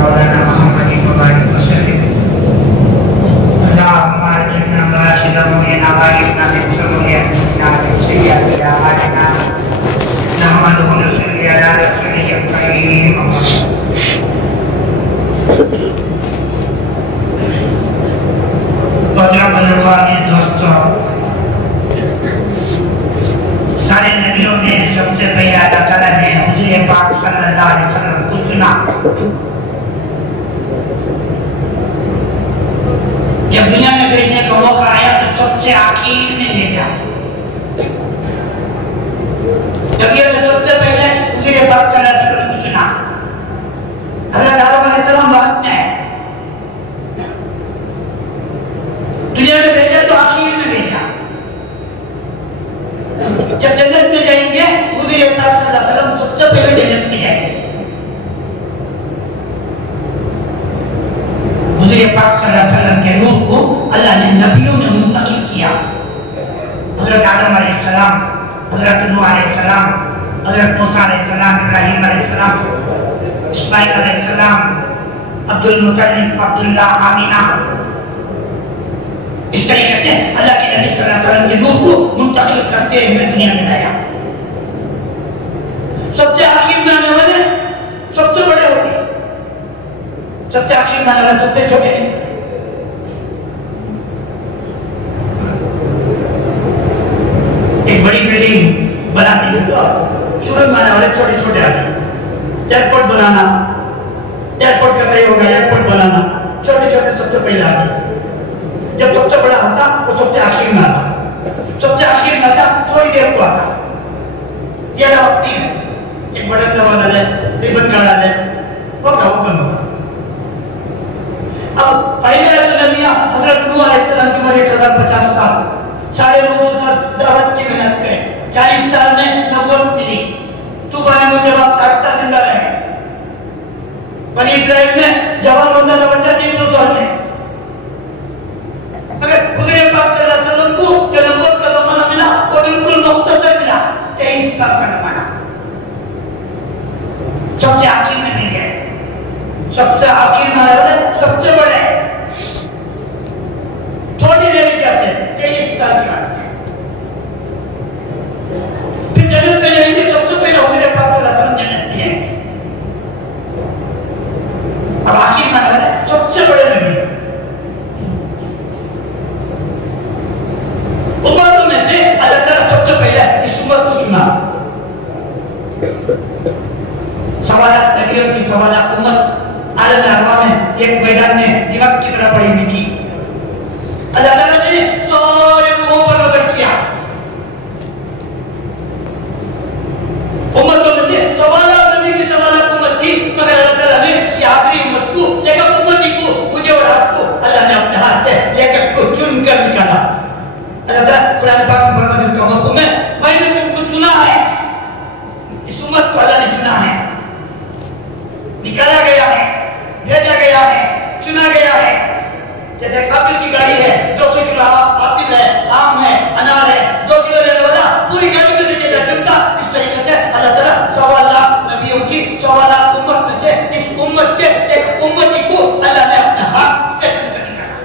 मौलाना मोहम्मद मुबारक वसल्लम अल्लाहुम्मा अजरना मराशिदा मुमिना वारिना मिन शुरूरि अंफुसिना व सय्यिआति अमालिना नहमदुहु व नसल्ली अला रसूलिहिल करीम। दोस्तों, सारे नबियों में सबसे पहले अल्लाह ताला ने हुजूर पाक सल्लल्लाहु अलैहि वसल्लम को चुना। जब दुनिया में भेजने का मौका आया तो सबसे आखिर में भेजा। दुनिया में सबसे पहले हुजूर पाक सल्लल्लाहु अलैहि वसल्लम को चुना। हज़रत आदम अलैहिस्सलाम बाद में दुनिया में भेजा तो आखिर में भेजा। जब जन्नत में जाएंगे हुजूर पाक सल्लल्लाहु अलैहि वसल्लम सबसे पहले जन्नत में जाएंगे। हुजूर पाक सल्लल्लाहु अलैहि वसल्लम के नूर को अल्लाह ने नबियों में मुंतकिल किया। हजरत आदम अलैहिस्सलाम, हजरत नूह अलैहिस्सलाम, हजरत मूसा अलैहिस्सलाम, इब्राहिम अलैहिस्सलाम, इस्माइल अलैहिस्सलाम, अब्दुल मुत्तलिब, अब्दुल्ला, आमिना, इस तरीके से अल्लाह के नबी सल्लल्लाहु अलैहि वसल्लम के नूर को मुंतकिल करते हुए दुनिया में लाया। सबसे आखिर में आने वाले सबसे बड़े होते, सबसे आखिर में आने वाले सबसे छोटे नहीं। एक बड़ी बिल्डिंग बनाने के बाद शुरू में आने वाले छोटे छोटे आते। एयरपोर्ट बनाना, एयरपोर्ट का तय होगा, एयरपोर्ट बनाना, छोटे छोटे सबसे पहले आते। जब सबसे बड़ा आता वो सबसे आखिर में आता, सबसे आखिर में आता थोड़ी देर को आता। ज्यादा वक्त नहीं है, एक बड़ा दरवाजा है, रिबन गाड़ा है, होगा वो बंद होगा। अब पहले जो नबियां हजरत नूह अलैहिस्सलाम की उम्र 1050 साल, 950 साल दावत की मेहनत करे, 40 साल में नबूवत मिली, तूफान में जब 60 साल जिंदा रहे, बनी इस्राइल में जवान होता था बच्चा 300 साल में। मगर हुजूर पाक सल्लल्लाहु अलैहि वसल्लम को जो नबूवत का ज़माना मिला वो बिल्कुल मुख्तसर मिला, 23 साल का ज़माना। सबसे आखिर में मिल गए, सबसे आखिर में आए वाले सबसे बड़े, थोड़ी देर क्या थे, 23 साल की बात है। फिर जन्नत में जाएंगे, सबसे पहले हुजूर पाक सल्लल्लाहु अलैहि वसल्लम जन्नत में जाएंगे। अब आखिर में आने वाले सबसे बड़े नबी उम्मतों में से अल्लाह ताला सबसे पहले इस उम्मत को चुना। सवालात नबियों की सवालात उम्मत आलम अरबा में एक मैदान में दीवार की तरह पड़ी हुई थी। अल्लाह ताला ने सारे लोगों पर नजर किया। उम्मतों में से सवालात नबी की सवालात उम्मत थी, मगर अल्लाह ताला ने ये आखिरी उम्मत को, एक उम्मती को, मुझे और आपको अल्लाह ने अपने हाथ से एक को चुन कर निकाला। अल्लाह ताला कुरान पाक में फरमाता है, इसका हुक्म है, मैंने तुमको चुना है, इस उम्मत को अल्लाह ने चुना है, निकाला गया है, भेजा गया है, चुना गया है। जैसे एप्पल की गाड़ी है, 200 किलो एप्पल है, आम है, अनार है, 2 किलो लेने वाला पूरी गाड़ी में से चुनता। इस तरीके से अल्लाह ताला 1.25 लाख नबियों की 1.25 लाख उम्मत में से इस उम्मत के एक उम्मती को अल्लाह ने अपने हाथ से चुनकर निकाला।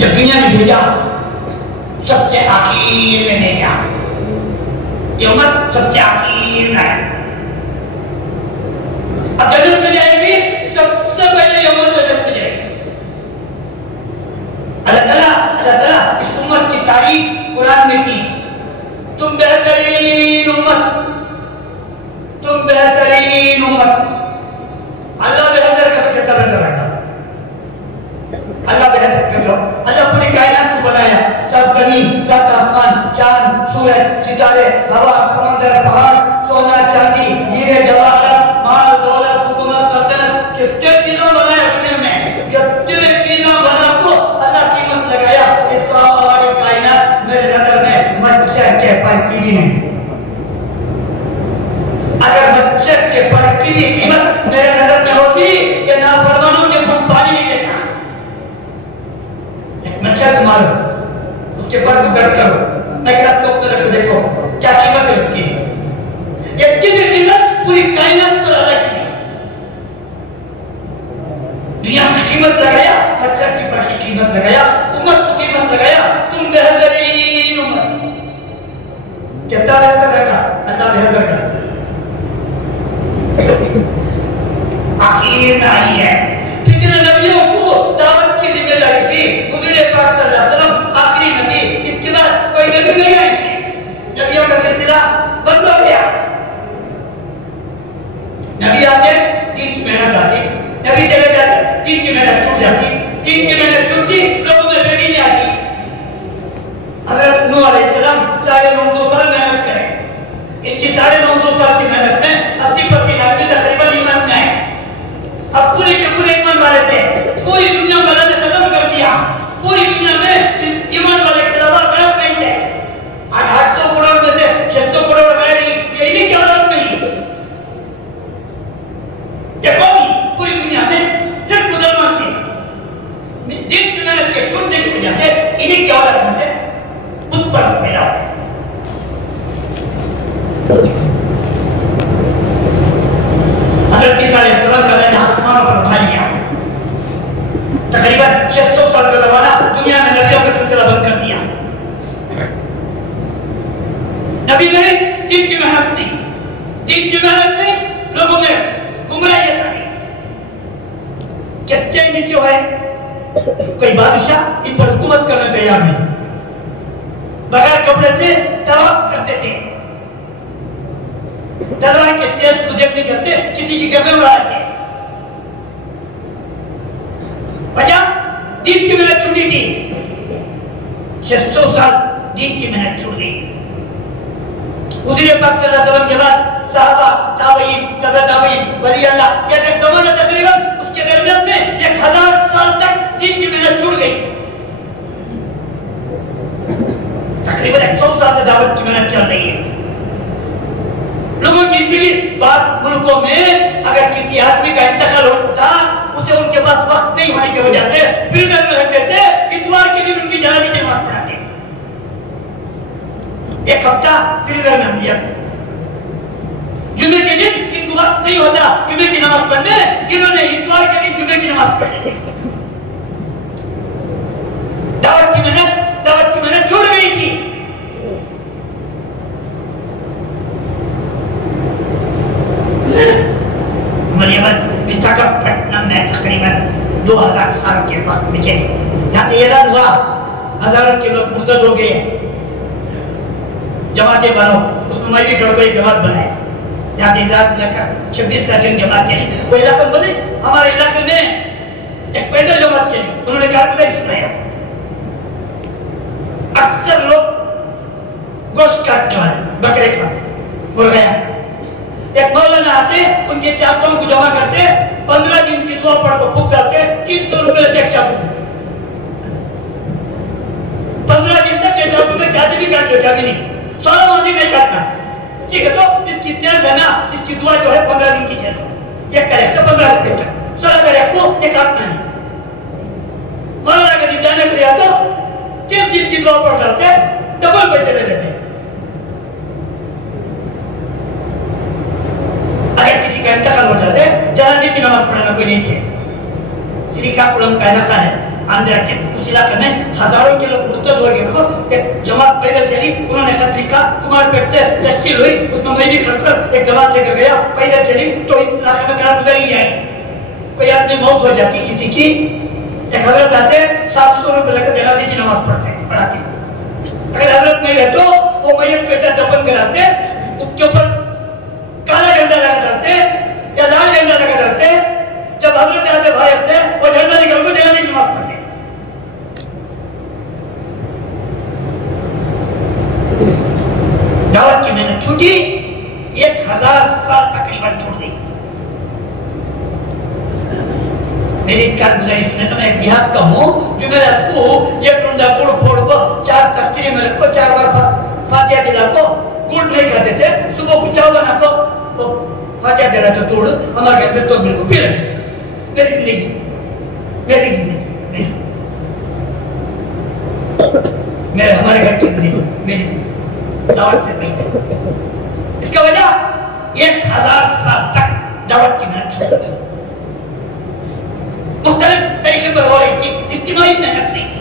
जब दुनिया में भेजा सबसे आखिर में भेजा, ये उम्मत सबसे आखिर में है। अब जन्नत में जाएगी, सबसे पहले ये उम्मत जन्नत में जाएगी। अल्लाह ताला इस उम्मत की तारीफ कुरान में की, तुम बेहतरीन उम्मत, तुम बेहतरीन उम्मत। अल्लाह बेहतर का तो कहता बेहतर है, अल्लाह बेहतर कर दो। अल्लाह पूरी कायनात को बनाया, 7 जमीन, 7 आसमान, चांद, सूरज, सितारे, हवा, समंदर, पहाड़, सोना, चांदी, हीरे, जवाहरात, माल, दौलत, हुकूमत, सल्तनत, कितने चीजों बनाया दुनिया में। ये कितने चीजों बना को अल्लाह कीमत लगाया। इस सारी कायनात मेरे नजर में मच्छर के पर की भी नहीं। अगर मच्छर के पर की भी कीमत मेरे नजर में होती, ये नाफरमानों के मुंह पानी नहीं देता। मच्छर को मारो, उसके पर को कट करो, माइक्रोस्कोप में रख के देखो क्या कीमत है उसकी। ये कितनी कीमत पूरी कितना बेहतर रहेगा, अल्लाह बेहतर कर। आखिर में आई है कितने नबियों को दावत की जिम्मेदारी थी, हुजूर पाक सल्लल्लाहु अलैहि वसल्लम आखिरी नबी, इसके बाद कोई नबी नहीं आएंगे, नबियों का सिलसिला बंद हो गया। नबी आते दिन की मेहनत आती, नबी चले जाते दिन की मेहनत छूट जाती, दिन की मेहनत छूटती लोगों में बेटी नहीं आती। हज़रत नूह अलैहिस्सलाम 950 साल मेहनत करें, इनकी 950 साल की मेहनत में 80% आदमी तकरीबन ईमान में आए। अब पूरे के पूरे ईमान वाले थे, पूरी दुनिया को अल्लाह ने खत्म कर दिया, पूरी दुनिया में ईमान वाले के अलावा गैर नहीं थे। आज 800 करोड़ में से 600 करोड़ गैर ही, ये इन्हीं की औलाद में ही। देखो पूरी दुनिया में सिर्फ मुसलमान थे, जिनकी मेहनत के छूटने की वजह से इन्हीं की औलाद में से बुत परस्त पैदा हुए। हज़रत ईसा अलैहिस्सलाम का मैंने आसमानों पर उठा लिया, तकरीबन 600 साल का ज़माना दुनिया में नबियों का सिलसिला बंद कर दिया। नबी नहीं, दिन की मेहनत नहीं, दिन की मेहनत नहीं, लोगों में गुमराहियत आ गई। कितने नीचे है, कोई बादशाह इन पर हुकूमत करने तैयार नहीं, बगैर कपड़े से तवाफ करते थे, तलवार के तेज को देखने करते किसी की गर्दन उड़ाते। वजह दिन की मेहनत छूटी थी, 600 साल दिन की मेहनत छूट गई। हुजूर पाक सल्लल्लाहु अलैहि वसल्लम के बाद सहाबा, ताबईन, तबे ताबईन, वली अल्लाह, ये एक ज़माना तकरीबन उसके दरमियान में 1000 साल तक दिन की मेहनत छूट गई। तकरीबन 100 साल से दावत की मेहनत चल रही है। लोगों की जिंदगी बात मुल्कों में अगर किसी आदमी का इंतकाल होता था, उसे उनके पास वक्त नहीं होने की वजह से फ्रीजर में रख देते, इतवार के दिन उनकी जनाजे की नमाज पढ़ाते। एक हफ्ता फ्रीजर में दिया, जुमे के दिन इनको वक्त नहीं होता जुमे की नमाज पढ़ने, इन्होंने इतवार के दिन जुमे की नमाज पढ़ी। दावत की मेहनत छूट गई थी। विशाखापट्टनम में तकरीबन 2000 साल के वक्त में चले, यहाँ से ऐलान हुआ हजारों के लोग मुर्तद हो गए, जमातें बनो, उसमें मैं भी खड़ा एक जमात बनाए, यहाँ से इजाजत लेकर 26 लाख जमात चली। वो इलाका बोले हमारे इलाके में एक पैदल जमात चली, उन्होंने कारगुजारी सुनाया। अक्सर लोग गोश्त काटने वाले, बकरे का, मुर्गा, एक मौलाना आते, उनके चाकुओं को जमा करते, 15 दिन की दुआ पढ़ को फूक करते, 300 रुपए लेते एक चाकू में। 15 दिन तक ये चाकू में क्या भी काट लो, क्या भी नहीं, 16वां दिन नहीं काटना, ठीक है। तो इसकी तेज है ना, इसकी दुआ जो है 15 दिन की चलो, ये करे तो 15 दिन तक 16 करे को ये काटना नहीं। मौलाना का दिन जाने के लिए तो 3 दिन की दुआ पढ़ करते, डबल पैसे ले लेते। अगर किसी का इंतकाल हो जाते, जनाजे की नमाज पढ़ाना कोई नहीं थे। श्रीकाकुलम का इलाका है आंध्रा के, उस इलाके में हजारों के लोग मुर्तद हो गए। एक जमात पैदल चली, उन्होंने खत लिखा, तुम्हारे पेट से तश्कील हुई, उसमें मैं भी पढ़कर एक जमात लेकर गया, पैदल चली, तो इस इलाके में कारगुजारी आई। कोई आदमी मौत हो जाती किसी की, एक हजरत आते 700 रुपए लेकर जनाजे की नमाज पढ़ाते। अगर हजरत नहीं रहे तो वो मैयत को दफन कराते, उसके ऊपर काला झंडा लगा डालते या लाल झंडा लगा डालते। जब हजरत आते भाई आते, वो झंडा निकल को जनाजे की नमाज पढ़ते। दावत की मेहनत छूटी, 1000 साल तकरीबन छूट गई। मेरी कारगुजारी सुने तो मैं एक देहात का हूँ जो मेरे को एक टुंडा गुड़ फोड़ को 4 तख्ती में रखो, 4 बार फातिहा दिला को, गुड़ नहीं खाते थे, सुबह को चाव बना को तो फातिहा दिला तो तोड़ हमारे घर में तो मेरे को पी रहे थे। मेरी जिंदगी मेरे हमारे घर की जिंदगी, मेरी जिंदगी दावत से नहीं। इसका वजह 1000 साल तक दावत की मेहनत छूट गई, मुख्तलिफ तरीके पर हो रही थी, इज्तिमाई मेहनत नहीं थी।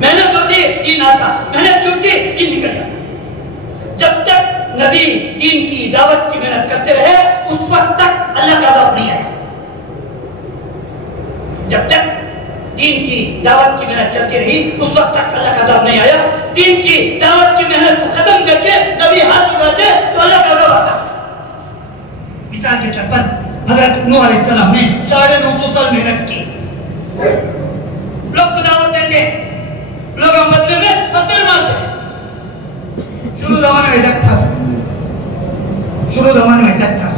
मेहनत होती दिन आता, मेहनत छूटती दिन निकल जाता। मेहनत चलती रही, उस वक्त तक अल्लाह का अज़ाब नहीं आया। दीन की दावत की मेहनत को खत्म करके नबी हाथ उठाते तो अल्लाह का अज़ाब आता। मिसाल के तौर पर हज़रत नूह अलैहिस्सलाम ने 950 साल मेहनत की, लोग को दावत देते, लोग बदले में पत्थर मारते। शुरू जमाने में जग था, शुरू जमाने में जग था।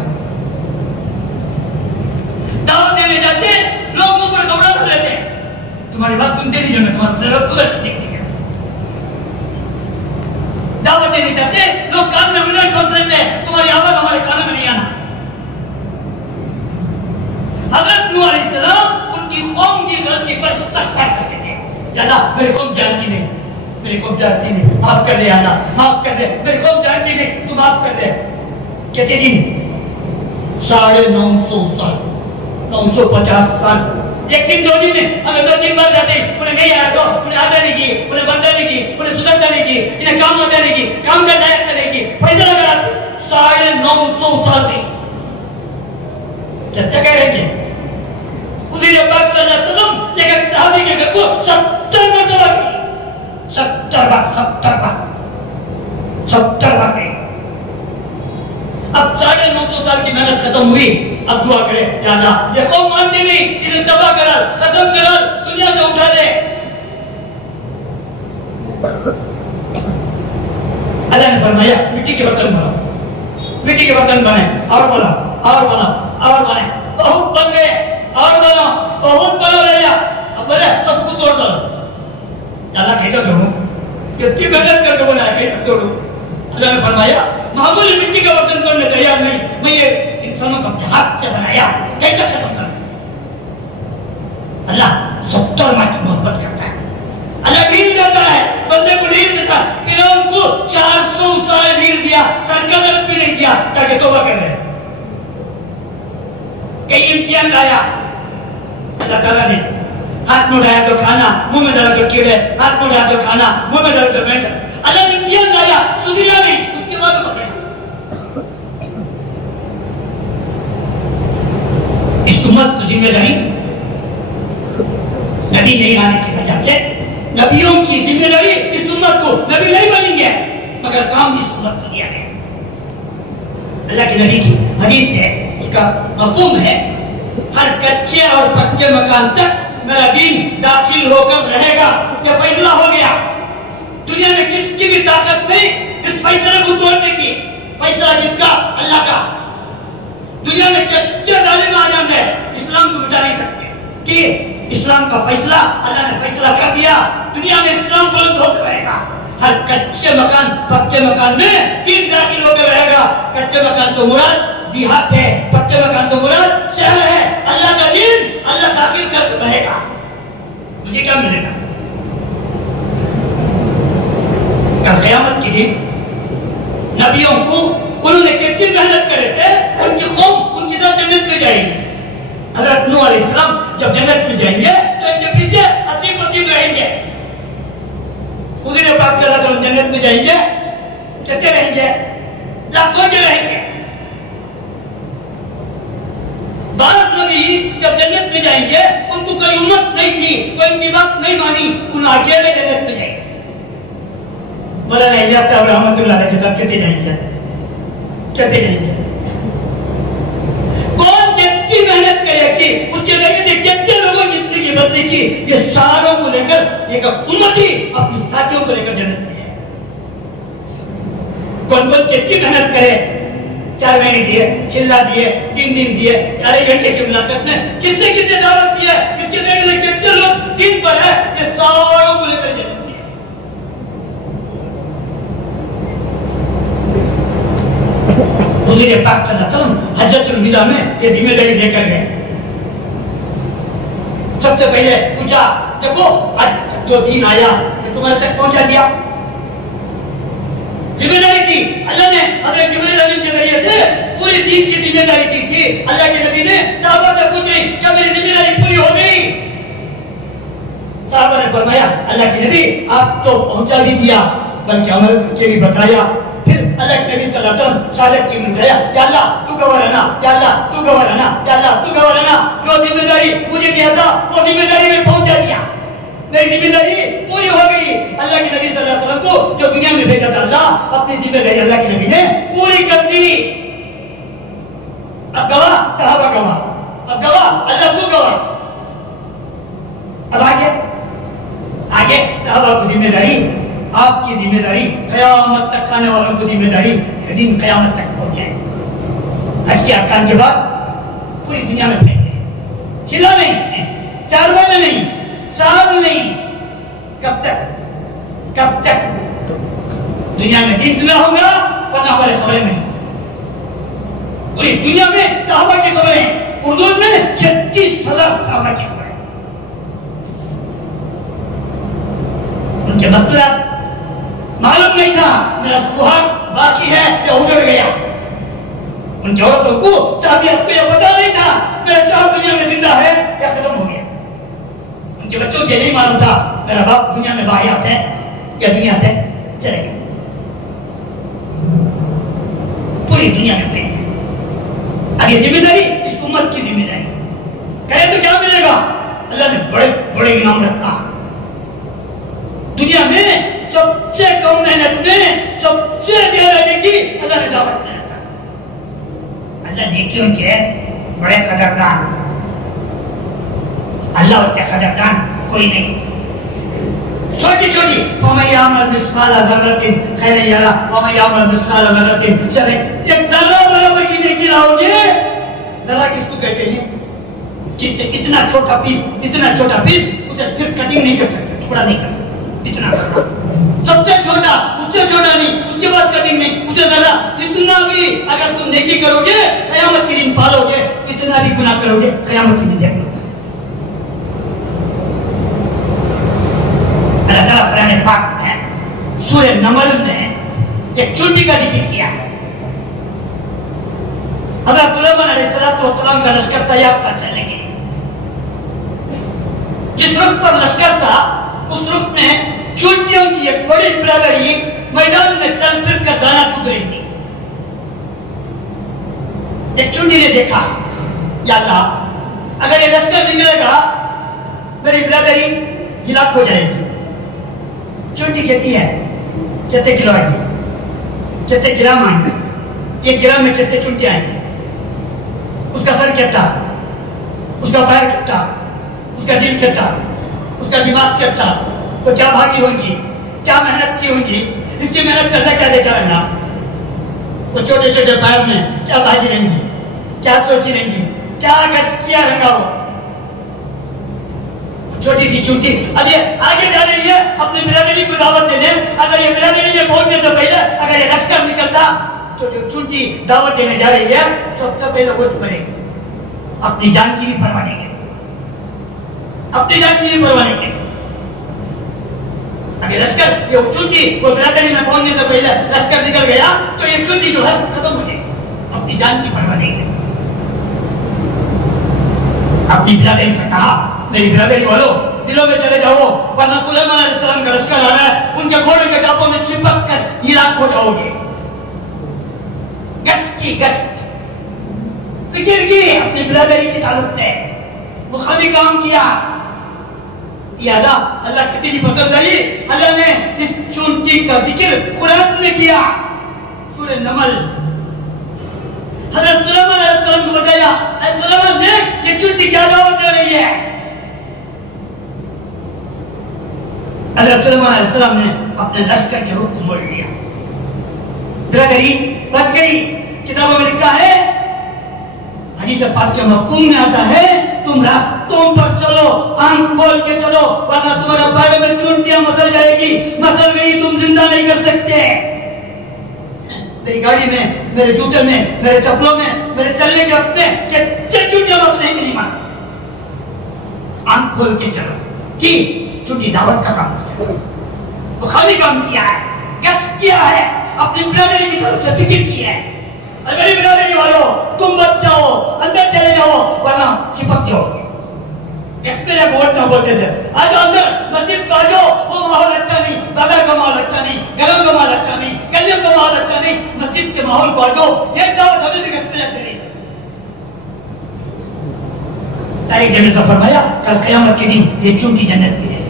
दावत देने जाते लोग मुंह पर कपड़ा धर लेते, तुम्हारी बात सुनते नहीं, जो मैं तुम्हारा सिर सुबह देखेंगे। दावत देने जाते लोग कान में उंगलियां ठोक लेते, तुम्हारी आवाज हमारे कानों में नहीं आना। हज़रत नूह अलैहिस्सलाम उनकी कौम की गलती पर इस्तग़फ़ार करते थे, अल्लाह मेरी कौम जानती नहीं, मेरी कौम जानती नहीं, माफ कर ले अल्लाह, माफ कर ले, मेरी कौम जानती नहीं, तू माफ कर ले। कितने दिन? 950 साल, 950 साल। एक दिन दो दिन में हमें 2-3 बार जाते, उन्हें नहीं आया तो उन्हें आदत नहीं की, उन्हें बंदा नहीं की, उन्हें सुधरता नहीं की, इन्हें काम होता नहीं की, काम का लायक नहीं की, फैसला कराते। 950 साल थे, जब तक रहेंगे उसी ने पाक सल्लल्लाहु अलैहि वसल्लम लेकिन सहाबी के घर को 70 मरतबा की, 70 बार, 70 बार, 70 बार नहीं। अब 950 साल की मेहनत खत्म हुई, अब दुआ करे या अल्लाह ये कौम मानती नहीं, इसे तबाह कर, खत्म कर, दुनिया से उठा ले। अल्लाह ने फरमाया मिट्टी के बर्तन बनाओ, मिट्टी के बर्तन बने, और बनाओ, और बनाओ, और बने, बहुत बन गए, और बनाओ, बहुत बना ले जा। अब बोले सबको तोड़ दो, अल्लाह कैसे तोड़ू, इतनी मेहनत करके बनाया, कैसे तोड़ू? अल्लाह ने फरमाया मामूली मिट्टी का बर्तन तोड़ने तैयार नहीं, मैं ये इंसानों को अपने हाथ से बनाया, कैसे खत्म कर? अल्लाह 70 माह की मोहब्बत करता है, अल्लाह ढील देता है, बंदे को ढील देता। फिरौन को 400 साल ढील दिया, सर का दर्द भी नहीं किया ताकि तौबा कर ले। कई इम्तिहान लाया अल्लाह ताला ने, हाथ में उठाया तो खाना, मुंह में डाला तो कीड़े, हाथ में उठाया तो खाना, मुंह में डाला तो मेंढक। अल्लाह ने इम्तिहान लाया, सुधरा नहीं, उसके बाद पकड़ा। इस उम्मत को जिम्मेदारी नबी नहीं आने की वजह से, नबियों की जिम्मेदारी इस उम्मत को, नबी नहीं बनी है मगर काम इस उम्मत को दिया गया। अल्लाह के नबी की हदीस है, उसका मफ़हूम है हर कच्चे और पक्के मकान तक मेरा दीन दाखिल होकर रहेगा। यह फैसला हो गया, दुनिया में किसकी भी ताकत नहीं इस फैसले को तोड़ने की। फैसला किसका? अल्लाह का। दुनिया में कितने जालिम आ जाते हैं, इस्लाम को मिटा नहीं सकते कि इस्लाम का फैसला अल्लाह ने फैसला कर दिया, दुनिया में इस्लाम बुलंद होकर रहेगा। हर कच्चे मकान पक्के मकान में दीन दाखिल होकर रहेगा। कच्चे मकान तो मुराद देहात है, पक्के मकान तो मुराद शहर है। अल्लाह का दीन अल्लाह दाखिल करके रहेगा। मुझे क्या मिलेगा? कल क़यामत के दिन नबियों को उन्होंने कितनी मेहनत करे थे, उनकी कौम उनकी तरह जन्नत में जाएगी। हज़रत नूह अलैहिस्सलाम जब जन्नत में जाएंगे तो इनके पीछे अतीब अतीब रहेंगे। हुज़ूर पाक सल्लल्लाहु अलैहि वसल्लम जन्नत में जाएंगे, कितने रहेंगे? लाखों के रहेंगे। बात नबी जब जन्नत में जाएंगे उनको कोई उम्मत नहीं थी, कोई इनकी बात नहीं मानी, उन्हें अकेले जन्नत में जाएंगे। मौलाना इलियास साहब रहमतुल्लाह अलैह के साथ कहते जाएंगे, कहते जाएंगे कौन कितनी मेहनत करेगी, उसके जरिए कितने लोगों की जिंदगी बदली की, ये सारों को लेकर एक उम्मत ही अपने साथियों को लेकर जन्नत में जाए। कौन कौन कितनी मेहनत करे, 4 महीने दिए, चिल्ला दिए, 3 दिन दिए, 4 घंटे की मुलाकात में किसने किसने दावत दिया, इसके जरिए कितने लोग दिन पर है, ये सारों को लेकर जन्नत में। हुज़ूर पाक सल्लल्लाहु अलैहि वसल्लम हज्जतुल विदा में ये जिम्मेदारी लेकर गए। सबसे पहले पूछा, देखो आज जो दिन आया ये तुम्हारे तक पहुंचा दिया। जिम्मेदारी थी, अल्लाह ने हज़रत जिब्रील अलैहि के जरिए से पूरी दिन की जिम्मेदारी दी थी। अल्लाह के नबी ने सहाबा से पूछी, क्या मेरी जिम्मेदारी पूरी हो गई? सहाबा ने फरमाया, अल्लाह के नबी आप तो पहुंचा भी दिया बल्कि अमल करके भी बताया। फिर अल्लाह के नबी सल्लल्लाहु अलैहि वसल्लम शहादत की मुंह, या अल्लाह तू गवाह रहना, या अल्लाह तू गवाह रहना, या अल्लाह तू गवाह रहना, जो जिम्मेदारी मुझे दिया था वो जिम्मेदारी में पहुंचा दिया। मेरी जिम्मेदारी पूरी हो गई। अल्लाह के नबी सल्लल्लाहु अलैहि वसल्लम को जो दुनिया में भेजा था अल्लाह, अपनी जिम्मेदारी अल्लाह के नबी ने पूरी कर दी। अब गवाह सहाबा गवाह, अब गवाह अल्लाह को गवाह। अब आगे आगे सहाबा की जिम्मेदारी, आपकी जिम्मेदारी, कयामत तक आने वालों की जिम्मेदारी, दिन कयामत तक पहुंचे। हज के अरकान के बाद पूरी दुनिया में फैले, चिल्ला नहीं, 4 महीने नहीं, साल नहीं, कब तक, कब तक दुनिया में दिन जुड़ा होगा, वरना हमारे खबरें में पूरी दुनिया में सहाबा की खबरें, उर्दू में 36,000 सहाबा की खबरें, उनके मस्तूरात मालूम नहीं था मेरा सुहाग बाकी है या उजड़ गया। उनकी औरतों को ताबियत को यह पता नहीं था मेरा शौहर दुनिया में जिंदा है या खत्म हो गया। उनके बच्चों को नहीं मालूम था मेरा बाप दुनिया में बाहयात है या दुनिया से चले गए। पूरी दुनिया में प्रेम है। अब ये जिम्मेदारी इस उम्मत की जिम्मेदारी, कहे तो क्या मिलेगा? अल्लाह ने बड़े बड़े इनाम रखा। दुनिया में सबसे कम मेहनत में सबसे ज्यादा नेकी अल्लाह ने दावत में रखा। अल्लाह नेकियों के बड़े कदरदान, अल्लाह के कदरदान कोई नहीं। छोटी छोटी वमय्यामल मिस्काल ज़र्रतिन खैरन यरा वमय्यामल मिस्काल ज़र्रतिन शर्रन, एक जर्रा बराबर की नेकी लाओगे। जरा किसको कहते हैं? जिससे इतना छोटा पीस उसे फिर कटिंग नहीं कर सकते, टुकड़ा नहीं कर सकते, इतना सबसे छोटा, उससे छोटा नहीं, उसके बाद कटिंग नहीं, उससे जरा, इतना भी अगर तुम नेकी करोगे कयामत के दिन पालोगे, इतना भी गुनाह करोगे कयामत के दिन देख लो। अल्लाह ताला कुरान पाक में सूरह नमल में एक चुनटी का जिक्र किया। हज़रत सुलेमान अलैहिस्सलाम का लश्कर तैयार था चलने के लिए। जिस रुख पर लश्कर था उस रुख में चुनटियों की एक बड़ी बिरादरी मैदान में चल फिर कर दाना चुग रही थी। एक चुनटी ने देखा, या अल्लाह अगर ये लश्कर निकलेगा मेरी बिरादरी हिलाक हो जाएगी। चुनटी कहती है कितने किलो आएगी, कितने ग्राम आएंगे, 1 ग्राम में कितने चुनटी आएंगे? उसका सर कितना, उसका पैर कितना, उसका दिल कितना, उसका दिमाग कितना, तो क्या भागी होंगी, क्या मेहनत की होंगी, इसकी मेहनत करना क्या देखा रहना। वो छोटे छोटे पैर में क्या भागी रहेंगी, क्या सोची रहेंगी, क्या किया रंगा हो। छोटी सी चुनटी अब ये आगे जा रही है अपनी बिरादरी को दावत देने। अगर ये बिरादरी में पहुंचने से पहले अगर ये लश्कर निकलता तो जो चुनटी दावत देने जा रही है सबसे पहले वो मरेगी, अपनी जान की भी परवाह नहीं करेगी, अपनी जान की भी परवाह नहीं करेगी। अगर लश्कर ये चुनटी वो बिरादरी में पहुंचने से पहले लश्कर निकल गया तो ये चुनटी जो है खत्म हो जाएगी, अपनी जान की परवाह नहीं करेगी। अपनी बिरादरी से कहा, मेरी बिरादरी वालों दिलों में चले जाओ, वरना सुलेमान अलैहिस्सलाम का लश्कर आ रहा है, उनके घोड़े के टापों में चिपक कर हिलाक हो जाओगे। गश्त की गश्त फिक्र की अपनी बिरादरी के ताल्लुक ने मुखामी काम किया। यादा अल्लाह की तेरी पसंद आई, अल्लाह ने इस चुनटी का जिक्र कुरान में किया। सूरह नमल हज़रत सुलेमान अलैहिस्सलाम को बताया, सुलेमान देख ये चुनटी क्या दावत दे रही है। हज़रत सुलेमान अलैहिस्सलाम ने अपने लश्कर के रुख को मोड़ लिया, बिरादरी बच गई। किताबों में लिखा है, हदीस पाक के मफ़हूम में आता है, तुम रास्तों पर चलो, आंख खोल के चलो, वरना तुम्हारे पैरों में चुनटियां मसल जाएगी, मसल गई तुम जिंदा नहीं कर सकते। मेरी गाड़ी में, मेरे जूते में, मेरे चप्पलों में, मेरे चलने के वक्त में कितने चुनटियां मसले नहीं मान। आंख खोल के चलो कि चुनटी दावत का काम किया, वो खाली काम किया है, गश्त किया है, अपनी बिरादरी की तरफ से फिक्र की है। मेरी बिरादरी वालों तुम बच जाओ, अंदर चले जाओ, वरना चिपक जाओगे। इसमें वोट ना बोलते थे, आज अंदर मस्जिद को आ जाओ, वो माहौल अच्छा नहीं, बाजार का माहौल अच्छा नहीं, घरों का माहौल अच्छा नहीं, गलियों का माहौल अच्छा नहीं, मस्जिद के माहौल को आ जाओ। ये दावत हमें भी किसने लगती रही। तारीख ने तो फरमाया कल क़यामत के दिन ये चुनटी जन्नत में है,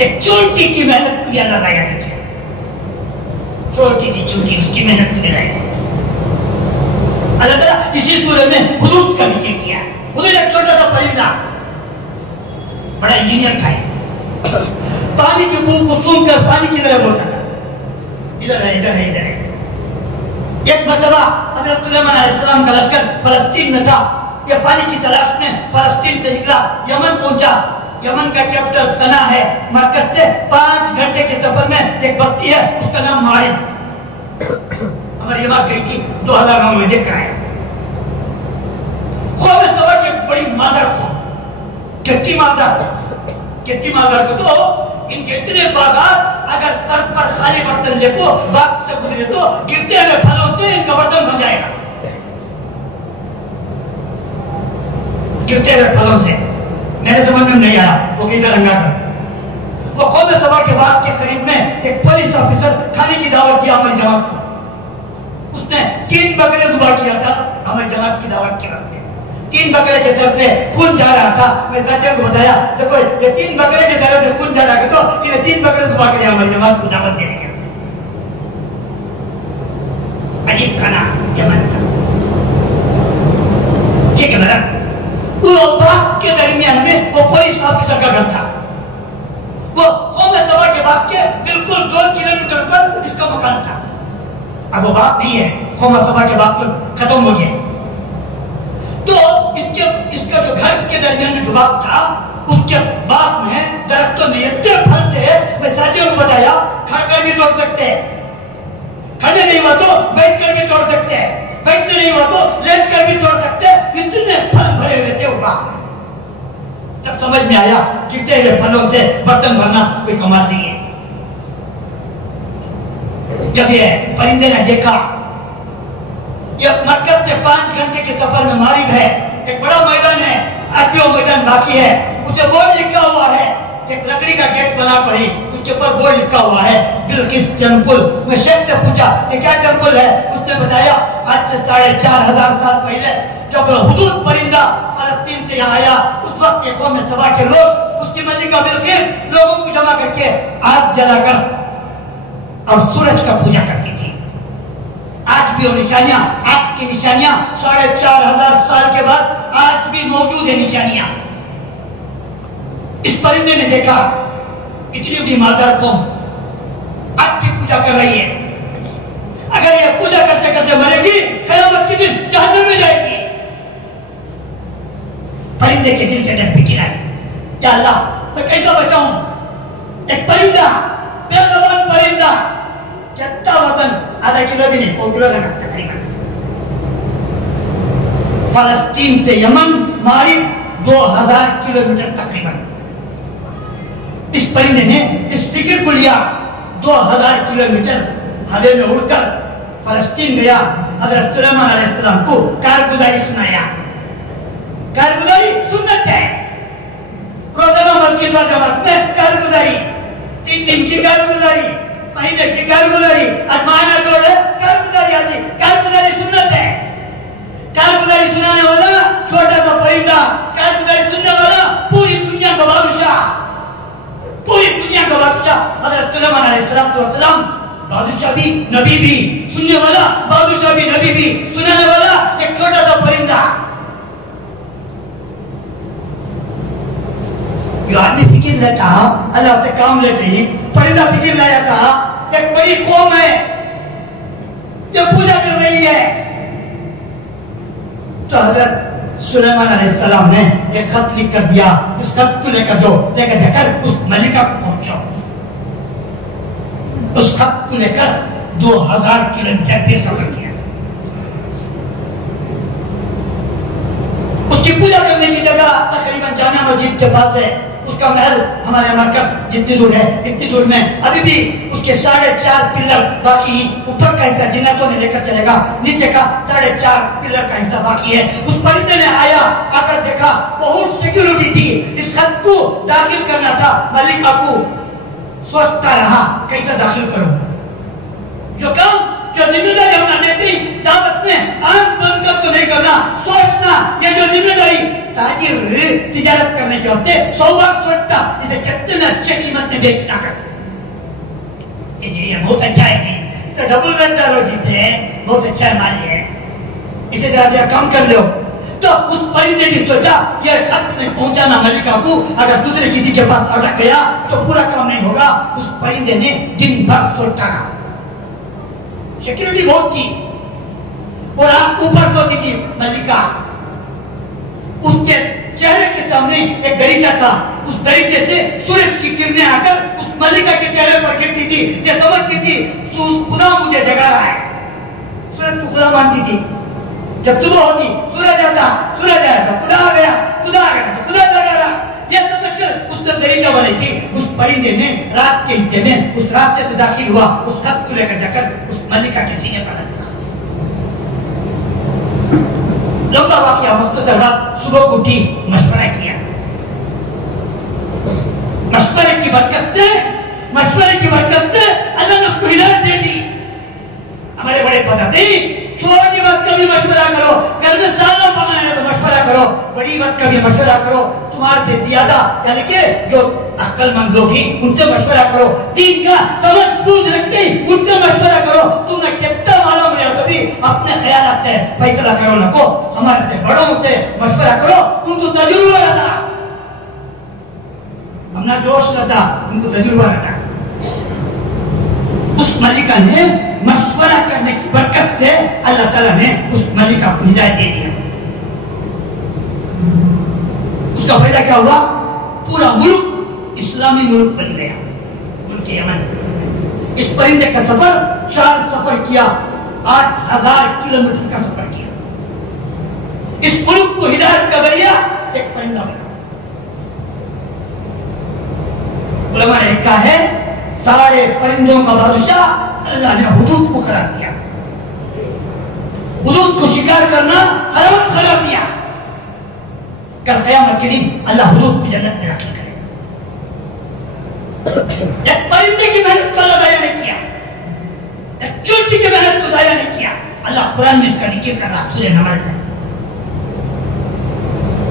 एक चोटी की मेहनत को अल्लाह लगाया देखे, छोटी सी चोटी उसकी मेहनत को लगाएगा अल्लाह ताला। इसी सूरत में हुदूद का जिक्र किया। हुदूद एक छोटा सा परिंदा, बड़ा इंजीनियर था, पानी की बूंद को सूंघकर पानी की तरह बोलता था, इधर है इधर है इधर है। एक मर्तबा हज़रत सुलेमान अलैहिस्सलाम का लश्कर फलस्तीन में था। यह पानी की तलाश में फलस्तीन से निकला, यमन पहुंचा। यमन का कैपिटल सना है। मरकज से 5 घंटे के सफर में एक बस्ती है, उसका नाम मारिब। हमारी बात गई थी 2009 में, देख आया। खौफ सवा की बड़ी मादर को, कितनी मादर को, तो इनके इतने बागात, अगर सर पर खाली बर्तन लेको बाग से गुजरे तो गिरते हुए फलों से इनका बर्तन भर जाएगा, गिरते हुए फलों से। मेरे समझ में नहीं आया वो किधर रंगा कर। वो कौम सभा के बाग के करीब में एक पुलिस ऑफिसर खाने की दावत दिया हमारी जमात को। उसने 3 बकरे ज़ुबा किया था हमारी जमात की दावत के वक्त। 3 बकरे के दर्द से खून जा रहा था। मैं साथियों को बताया, देखो ये 3 बकरे के दर्द से खून जा रहा है, तो इन्हें 3 बकरे ज़ुबा के हमारी जमात को दावत देने का। अजीब खाना यमन का, ठीक है मेरा। वो बाग के दरमियान में वो पुलिस ऑफिसर का घर था। वो कौम सभा के बाग के बिल्कुल 2 किलोमीटर पर इसका मकान था। अब वो बाग नहीं है, कौम सभा के बाग तो खत्म हो गया। तो इसका जो घर के दरमियान में जो बाग था, उसके बाग में दरख्तों में इतने फल थे, मैं साथियों को बताया, खड़ कर भी तोड़ सकते हैं, खड़े नहीं हुआ तो बैठ कर भी तोड़ सकते हैं, बैठने नहीं हुआ तो लेट कर भी तोड़ सकते हैं। इतने फल भरे हुए थे उस बाग में। तब समझ में आया गिरते हुए फलों से बर्तन भरना कोई कमाल नहीं है। जब ये परिंदे ने देखा, ये मरकज से 5 घंटे के सफर में मारिब है, एक बड़ा मैदान है, आज भी वो मैदान बाकी है। उसे बोर्ड लिखा हुआ है, एक लकड़ी का गेट बना तो है, उसके ऊपर बोर्ड लिखा हुआ है बिल्किस टेम्पल। मैं शेख से पूछा ये क्या टेम्पल है, उसने बताया आज से 4500 साल पहले जब हुदूद परिंदा फलस्तीन से यहाँ आया, उस वक्त एक कौम सभा के लोग उसकी मलिका बिल्किस लोगों को जमा करके आग जलाकर और सूरज का पूजा करती थी। आज भी वो निशानियां, आग की निशानियां 4500 साल के बाद आज भी मौजूद है निशानियां। इस परिंदे ने देखा इतनी बड़ी मादार कौम आग की पूजा कर रही है, अगर ये पूजा करते करते मरेगी, क़यामत के दिन जहन्नम में जाएगी। परिंदे के दिल के अंदर फिक्र आई, या अल्लाह मैं कैसे बचाऊं? एक परिंदा, बेज़बान परिंदा, कितना वजन, आधा किलो भी नहीं, 1 किलो रखा तकरीबन। फलस्तीन से यमन मारिब 2000 किलोमीटर तकरीबन। इस परिंदे ने इस फिक्र को लिया, 2000 किलोमीटर हवा में उड़कर फलस्तीन गया, हज़रत सुलेमान अलैहिस्सलाम को कारगुजारी सुनाया। कारगुजारी सुन्नत है, रोजाना मस्जिद और जमात में कारगुजारी, 3 दिन की कारगुजारी, महीने की कारगुजारी, और महीना जोड़े कारगुजारी आदि। कारगुजारी सुन्नत है। कारगुजारी सुनाने वाला छोटा सा परिंदा, कारगुजारी सुनने वाला पूरी दुनिया का बादशाह, पूरी दुनिया का बादशाह। हज़रत सुलेमान अलैहिस्सलाम बादशाह भी नबी भी, सुनने वाला बादशाह भी नबी भी, सुनाने वाला एक छोटा सा परिंदा। जो आदमी फिक्र लेता अल्लाह से काम लेते ही परिंदा फिक्र लाया था, एक बड़ी कौम है जो पूजा कर रही है। तो हज़रत सुलेमान अलैहिस्सलाम ने एक खत लिख कर दिया, उस खत को लेकर जाकर उस मलिका को पहुंचाओ। उस खत को लेकर 2000 किलोमीटर भी सफर किया। उसकी पूजा करने की जगह तकरीबन जामा मस्जिद के पास है। उसका महल हमारे मरकज जितनी दूर है, इतनी दूर में अभी भी उसके 4.5 पिलर बाकी, ऊपर का हिस्सा जिन्नतों ने लेकर चलेगा, नीचे का 4.5 पिलर का हिस्सा बाकी है। उस परिंदे ने आया, आकर देखा बहुत सिक्योरिटी थी, इस खत को दाखिल करना था। मलिका को सोचता रहा कैसे दाखिल करूं, जो काम जो जिम्मेदारी हम ना देती दावत में आंख बंद कर तो नहीं करना, सोचना ये जो जिम्मेदारी ताजिर तिजारत करने के होते 100 बार सोचता, इसे कितने अच्छे कीमत में बेचना कर। ये बहुत अच्छा है, तो डबल रेट डालो जीते, बहुत अच्छा है, मानिए इसे जरा कम कर लो। तो उस परिंदे ने सोचा ये खत में पहुंचाना मलिका को, अगर दूसरे किसी के पास अटक गया तो पूरा काम नहीं होगा। उस परिंदे ने दिन भर सोता रहा, सिक्योरिटी बहुत की, और आप ऊपर सोती थी मलिका। उसके चेहरे के सामने एक दरीचा था, उस दरीचे से सूरज की किरणें आकर उस मलिका के चेहरे पर गिरती थी। ये समझती थी खुदा मुझे जगा रहा है, सूरज को खुदा मानती थी। जब सुबह होती सूरज आता, सूरज आया तो खुदा आ गया, खुदा आ गया तो खुदा जगा रहा। यह समझकर उसने दरीचा बनाई थी। उस परिंदे ने रात के हिस्से में उस रास्ते से दाखिल हुआ, उस खत को लेकर जाकर उस मलिका के सीने पर रखा। लंबा वाकया मुख्तसर बात, सुबह को उठी, मशवरा किया। मशवरे की बरकत से अल्लाह ने उसको हिदायत दे दी। हमारे बड़े पता थे, छोटी बात का भी मशवरा करो, घर में सालों पकाना है तो मशवरा करो, बड़ी बात का भी मशवरा करो। तुम्हारे से ज्यादा यानी कि जो अक्लमंद लोग हैं उनसे मशवरा करो, दीन का समझ बूझ रखते उनसे मशवरा करो। तुमने कितना मालूम है तो भी अपने ख्याल से फैसला करो न को, हमारे से बड़ों से मशवरा करो, उनको तजुर्बा रहता, अपना जोश रहता, उनको तजुर्बा रहता। उस मलिका ने मशवरा करने की बरकत से अल्लाह ताला ने उस मलिका को हिदायत दे दिया। उसका फायदा क्या हुआ? पूरा मुल्क इस्लामी मुल्क बन गया, उनके यमन। इस परिंदे का सफर 4 सफर किया, 8000 किलोमीटर का सफर किया। इस मुल्क को हिदायत का जरिया एक परिंदा बना। उलमा ने लिखा है सारे परिंदों का बादशाह अल्लाह ने हुदूद को करार दिया, हुदूद को शिकार करना हराम करार दिया। कल क़यामत के दिन अल्लाह हुदूद को जन्नत में दाखिल करेगा। एक परिंदे की मेहनत को अल्लाह ज़ाया नहीं किया, एक चोटी की मेहनत को ज़ाया नहीं किया। अल्लाह कुरान में इसका जिक्र कर रहा, सूरह नमल में।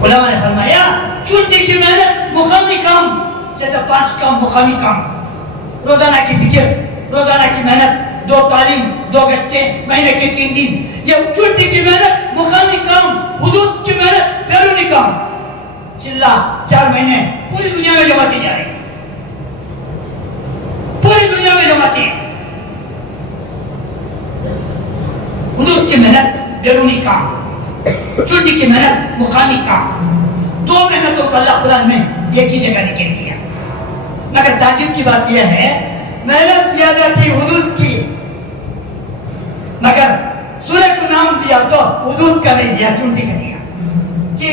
उलमा ने फरमाया चोटी की मेहनत मुकामी काम, जैसे 5 काम मुकामी काम, रोजाना की फिक्र, रोजाना की मेहनत, 2 तालीम, 2 गश्ते, महीने के 3 दिन, ये छुट्टी की मेहनत मुकामी काम, हुदूद की मेहनत बैरूनी काम, चिल्ला 4 महीने पूरी दुनिया में जमाती जा रही, पूरी दुनिया में जमाती है। हुदूद की मेहनत बैरूनी काम, छुट्टी की मेहनत मुकामी काम, 2 मेहनतों का अल्लाह कुरान में एक ही जगह जिक्र किया। मगर ताज्जुब की बात यह है मेहनत ज्यादा थी हुदूद की, मगर सूरज को नाम दिया तो हुदूद का नहीं दिया, चुनटी का दिया कि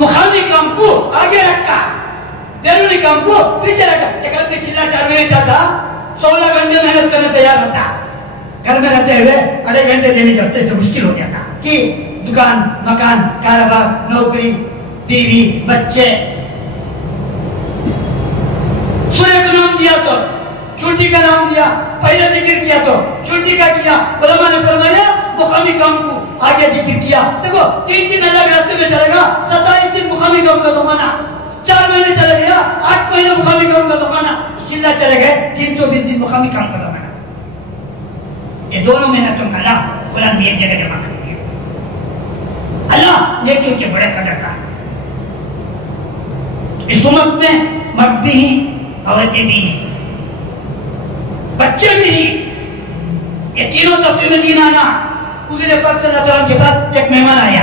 मुकामी काम को आगे रखा, बैरूनी काम को पीछे रखा। एक आदमी चिल्ला 4 महीने था, 16 घंटे मेहनत करने तैयार रहता, घर में रहते हुए 2.5 घंटे देने जाते तो मुश्किल हो जाता कि दुकान, मकान, कारोबार, नौकरी, बीवी, बच्चे। सूर्य का नाम दिया तो चुंटी का नाम दिया, पहले जिक्र किया तो चुंटी का किया। उलमा ने फरमाया मुकामी काम को आगे जिक्र किया। देखो 3 दिन अल्लाह के रास्ते में चलेगा, 27 दिन मुकामी काम का ज़माना, 4 महीने चले गया, 8 महीने मुकामी काम का ज़माना, चिल्ला चले गए 320 दिन मुकामी काम का ज़माना। ये दोनों मेहनतों का नाम कुरान में एक जगह जमा कर दिया। अल्लाह नेकियों के बड़े कदर का। इस उम्मत में मर्द भी ही, औरतें भी ही, बच्चे भी ही, ये तीनों तबके में दीन आना। हुज़ूर पाक सल्लल्लाहु अलैहि वसल्लम के पास एक मेहमान आया,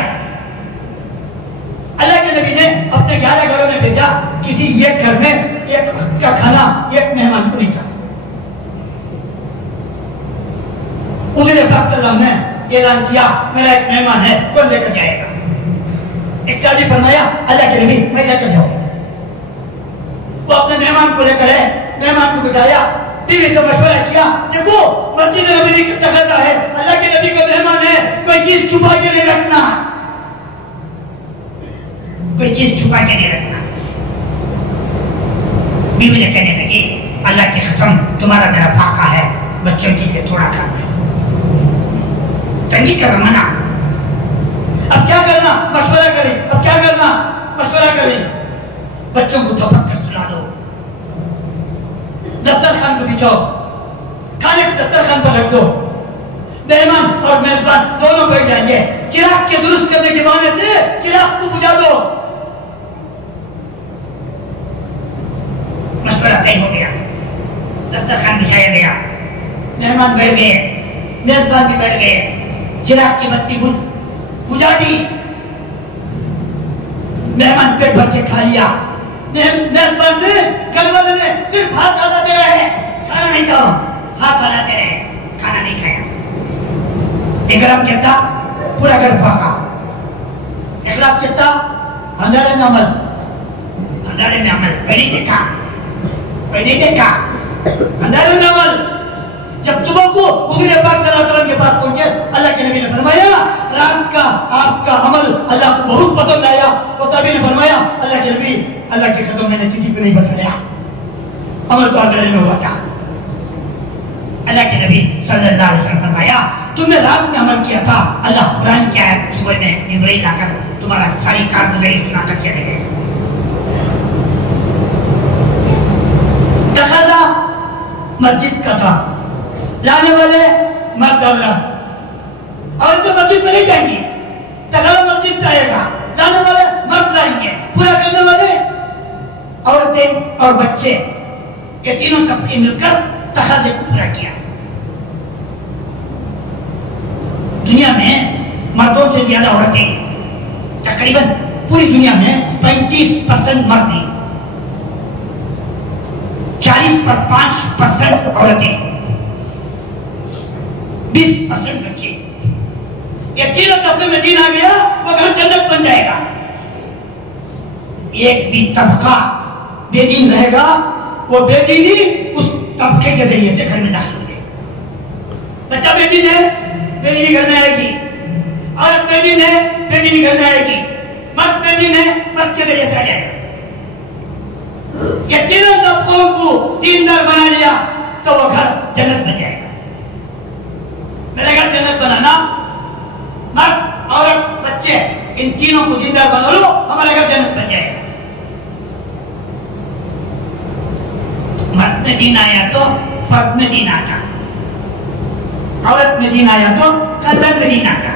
अल्लाह के नबी ने अपने 11 घरों में भेजा, किसी एक घर में एक वक्त का खाना एक मेहमान को नहीं था। हुज़ूर पाक सल्लल्लाहु अलैहि वसल्लम ने ऐलान किया मेरा एक मेहमान है, कौन लेकर जाएगा? एक साहबी फरमाया अल्लाह के नबी मैं लेकर जाऊं। वो अपने मेहमान को लेकर है, मेहमान को बिठाया, बीवी से मशवरा किया, देखो मस्जिद नबवी की तखता है, अल्लाह के नबी का मेहमान है, कोई चीज छुपा के नहीं रखना, कोई चीज छुपा के नहीं रखना। बीवी ने कहने लगी अल्लाह की कसम तुम्हारा मेरा फाका है, बच्चों के लिए थोड़ा खाना है, तंगी का जमाना। अब क्या करना? मशवरा करें। अब क्या करना? मशवरा करें। बच्चों को थपक कर सुला दो, दस्तरखान को बिछाओ, खाने को दस्तरखान पर रख दो, मेहमान और मेजबान दोनों बैठ जाएंगे। चिराग के दुरुस्त करने के बहाने से चिराग को बुझा दो। मशवरा तय हो गया, दस्तरखान बिछाया गया, मेहमान बैठ गए, मेजबान भी बैठ गए, चिराग की बत्ती बुझा दी, मेहमान पेट भर के खा लिया। मेहमान ने, घर वाले ने सिर्फ हाथ हलाते रहे, खाना नहीं था, हाथ हलाते रहे, खाना नहीं खाया। इकराम कहता पूरा घर फाका, इखलास कहता अंधारे में अमल, अंधारे में अमल, कोई नहीं देखा, कोई नहीं देखा, अंधारे में अमल। जब सुबह को हुजूर पाक सल्लल्लाहु अलैहि वसल्लम के पास पहुंचे, अल्लाह के नबी ने फरमाया रात का आपका अमल अल्लाह को बहुत पसंद आया। और सभी ने फरमाया अल्लाह के नबी, अल्लाह के कसम मैंने किसी को नहीं बताया, अमल तो अंधारे में हुआ था। अल्लाह के नबी सल्लल्लाहु अलैहि वसल्लम फरमाया तुमने रात में अमल किया था, अल्लाह कुरान की आयत सुबह में जिब्रील लाकर तुम्हारा सारी कारगुजारी सुनाकर चले गए। तकाज़ा मस्जिद का था, लाने वाले मर्द औरत, और तो मस्जिद में नहीं जाएंगे, तकाज़ा मस्जिद जाएगा, लाने वाले मर्द लाएंगे, पूरा करने वाले औरतें और बच्चे, ये तीनों तबके मिलकर तकाज़े को पूरा किया। दुनिया में मर्दों से ज्यादा औरतें, तकरीबन पूरी दुनिया में 35% मर्द, 40% औरतें, 20% बच्चे। ये तीनों तबके में दीन आ गया, वो घर जन्नत बन जाएगा। एक भी तबका बेदीन रहेगा, वो बेदीनी उस तबके के जरिए से घर में दाखिल हो गए। बच्चा बेदीन है, बेदीनी घर में आएगी, औरत बेदीन है, बेदीनी घर में आएगी, मर्द बेदीन है, मर्द के जरिए से आ जाएगा। ये तीनों तबकों को दीनदार बना लिया तो वो घर जन्नत बन जाएगा। मेरा घर जन्नत बनाना, मर्द औरत बच्चे इन तीनों को दीनदार बना लो, हमारा घर जन्नत बन जाएगा। मर्द में दीन आया तो फर्द में दीन आता, औरत में दीन आया तो खानदान में दीन आता।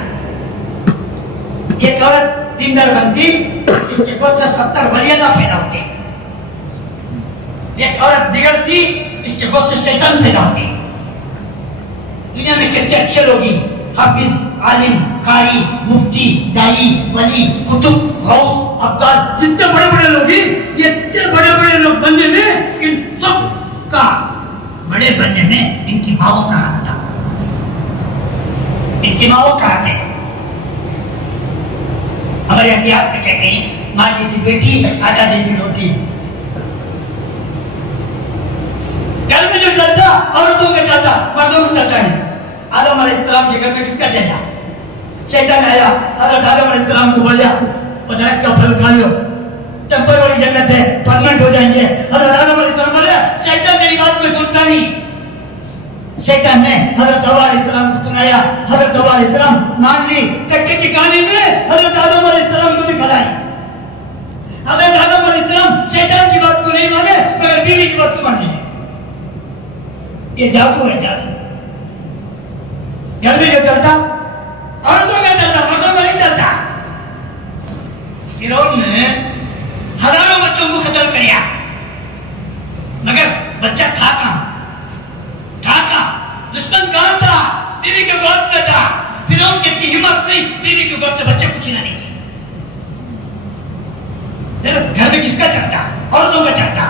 एक औरत दीनदार बनती, इसके गोद से 70 वलियता पैदा होती। एक औरत बिगड़ती, इसके गोद से शैतान पैदा होती। दुनिया में कितने अच्छे लोग, हाफिज, आलिम, कारी, मुफ्ती, दाई, वली, कुतुब, गौस, अब्दाल, जितने बड़े बड़े लोग हैं, ये इतने बड़े बड़े लोग बनने में, इन सब का बड़े बनने में इनकी माओ का हाथ था, इनकी माओ का हाथ है। हमारे इतिहास में कहते हैं माँ जी थी बेटी, आटा देती रोटी। घर में जो चलता औरतों का चलता, मर्दों में चलता है। आदम अलैहिस्सलाम के घर में किसका चला? शैतान आया, हज़रत आदम अलैहिस्सलाम को बोला वो दरख्त का फल खा लो, टेम्पररी जन्नत है, परमानेंट हो जाएंगे। हज़रत आदम अलैहिस्सलाम बोले शैतान मेरी बात में सुनता नहीं। शैतान ने हज़रत हवा अलैहिस्सलाम को सुनाया, हज़रत हवा अलैहिस्सलाम मान ली। कच्चे की कहानी में हज़रत आदम अलैहिस्सलाम को दिखलाई। हज़रत आदम अलैहिस्सलाम शैतान की बात को नहीं माने, मगर बीवी की बात को मान ली। ये जादू है, जादू। घर में जो चलता औरतों का चलता, मर्दों का नहीं चलता। फिरौन ने हजारों बच्चों को कत्ल किया, मगर बच्चा था कहां? दुश्मन कहां था? बीवी के गोद में था। फिरौन की इतनी हिम्मत नहीं, बीवी के गोद से बच्चे कुछ नहीं किए। घर में किसका चलता? औरतों का चलता।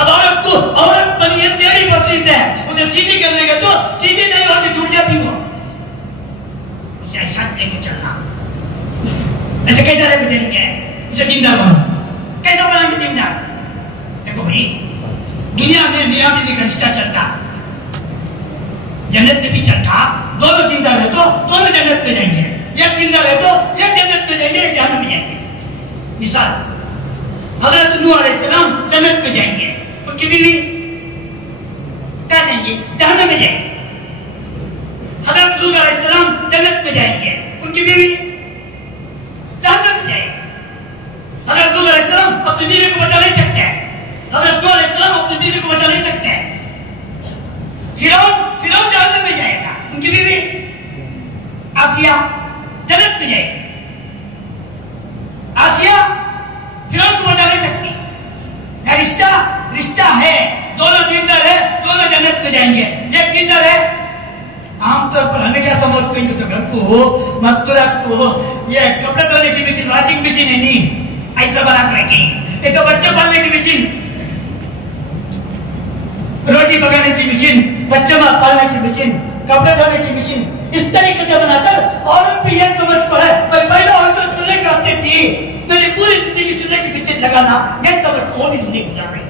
अब औरत को औरत बनी है, टेढ़ी पतली है, उसे सीधी करने का तो सीधी नहीं होती, जुड़ जाती वो। उसे ऐसा लेके चलना, ऐसे कैसे लेके चलेंगे? उसे दीनदार बनो, कैसा बनाएंगे दीनदार? देखो भाई, दुनिया में मियां बीवी का रिश्ता चलता, जन्नत में भी चलता। दोनों दीनदार है तो दोनों जन्नत में जाएंगे, एक दीनदार है तो एक जन्नत में जाएंगे, एक जहन्नम में जाएंगे। मिसाल, हज़रत नूह अलैहिस्सलाम जन्नत में जाएंगे, उनकी बीवी क्या जाएंगे? जहन्नम में जाएंगे। हज़रत लूत अलैहिस्सलाम जन्नत में जाएंगे, उनकी बीवी जहन्नम में जाएंगे। हज़रत लूत अलैहिस्सलाम अपनी बीवी को बचा नहीं सकते, हज़रत नूह अलैहिस्सलाम अपनी बीवी को बचा नहीं आसिया जन्नत में जाएगी। आसिया फिरौन को बचा नहीं सकती। रिश्ता रिश्ता है, दोनों जिंदा है, दोनों जन्नत में जाएंगे। एक जिंदा है, आमतौर पर हमें क्या समझ कोई तो घर को मस्तूरात को ये कपड़े धोने की मशीन, वॉशिंग मशीन है नहीं, ऐसा बना कर रखी। एक तो बच्चे पालने की मशीन, रोटी पकाने की मशीन, बच्चे पालने की मशीन, कपड़े धोने की मशीन, इस तरीके से बनाकर औरत भी एक समझ को है। मैं पहले औरत चूल्हे काटती थी, मेरी पूरी जिंदगी चूल्हे की मशीन लगाना, एक समझ को वो भी जिंदगी गुजार रही।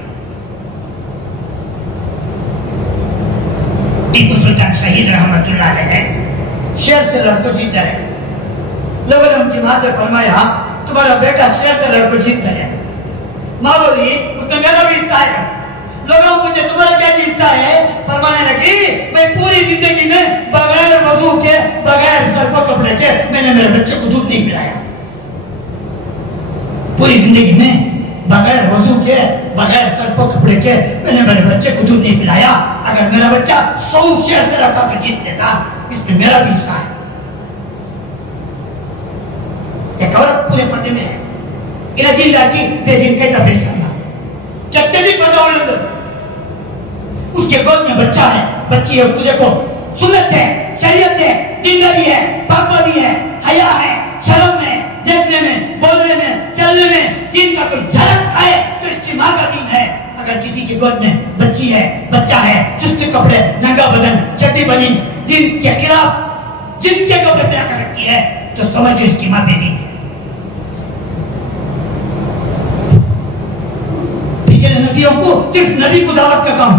टीपू सुल्तान शहीद रहमतुल्लाह अलैह शेर से लड़को जीता है। लोगों ने उनकी मां से फरमाया तुम्हारा बेटा शेर से लड़को जीता है। मां बोली उसमें मेरा भी हिस्सा है। लोगों को मुझे तुम्हारा क्या जीता है? फरमाने लगी मैं पूरी जिंदगी में बगैर वजू के, बगैर सर पर कपड़े के मैंने मेरे बच्चे को दूध नहीं पिलाया। पूरी जिंदगी में बगैर वजू के, बगैर सर पर कपड़े के मैंने मेरे बच्चे को दूध नहीं पिलाया। अगर मेरा बच्चा 100 शेर से लड़का के जीत लेता, इसमें मेरा भी हिस्सा है। एक औरत पूरे पर्दे में है, इन्हें दिन राती बेदिन कैसा पेश करना, जब भी पर्दा उड़ लेते, उसके गोद में बच्चा है, बच्ची है, उसको देखो, सुन्नत है, शरीयत है, दीनदारी है, पाकबाजी है, हया है, शर्म में, देखने में, बोलने में, चलने में दीन का कोई झलक आए तो इसकी माँ का दीन है। अगर किसी की गोद में बच्ची है, बच्चा है, चुस्त कपड़े, नंगा बदन, चड्डी बनी, दीन के खिलाफ जिनके कपड़े पहना कर रखी है, तो समझिए इसकी माँ बेदीन है। पिछले नदियों को सिर्फ नदी को दावत का काम,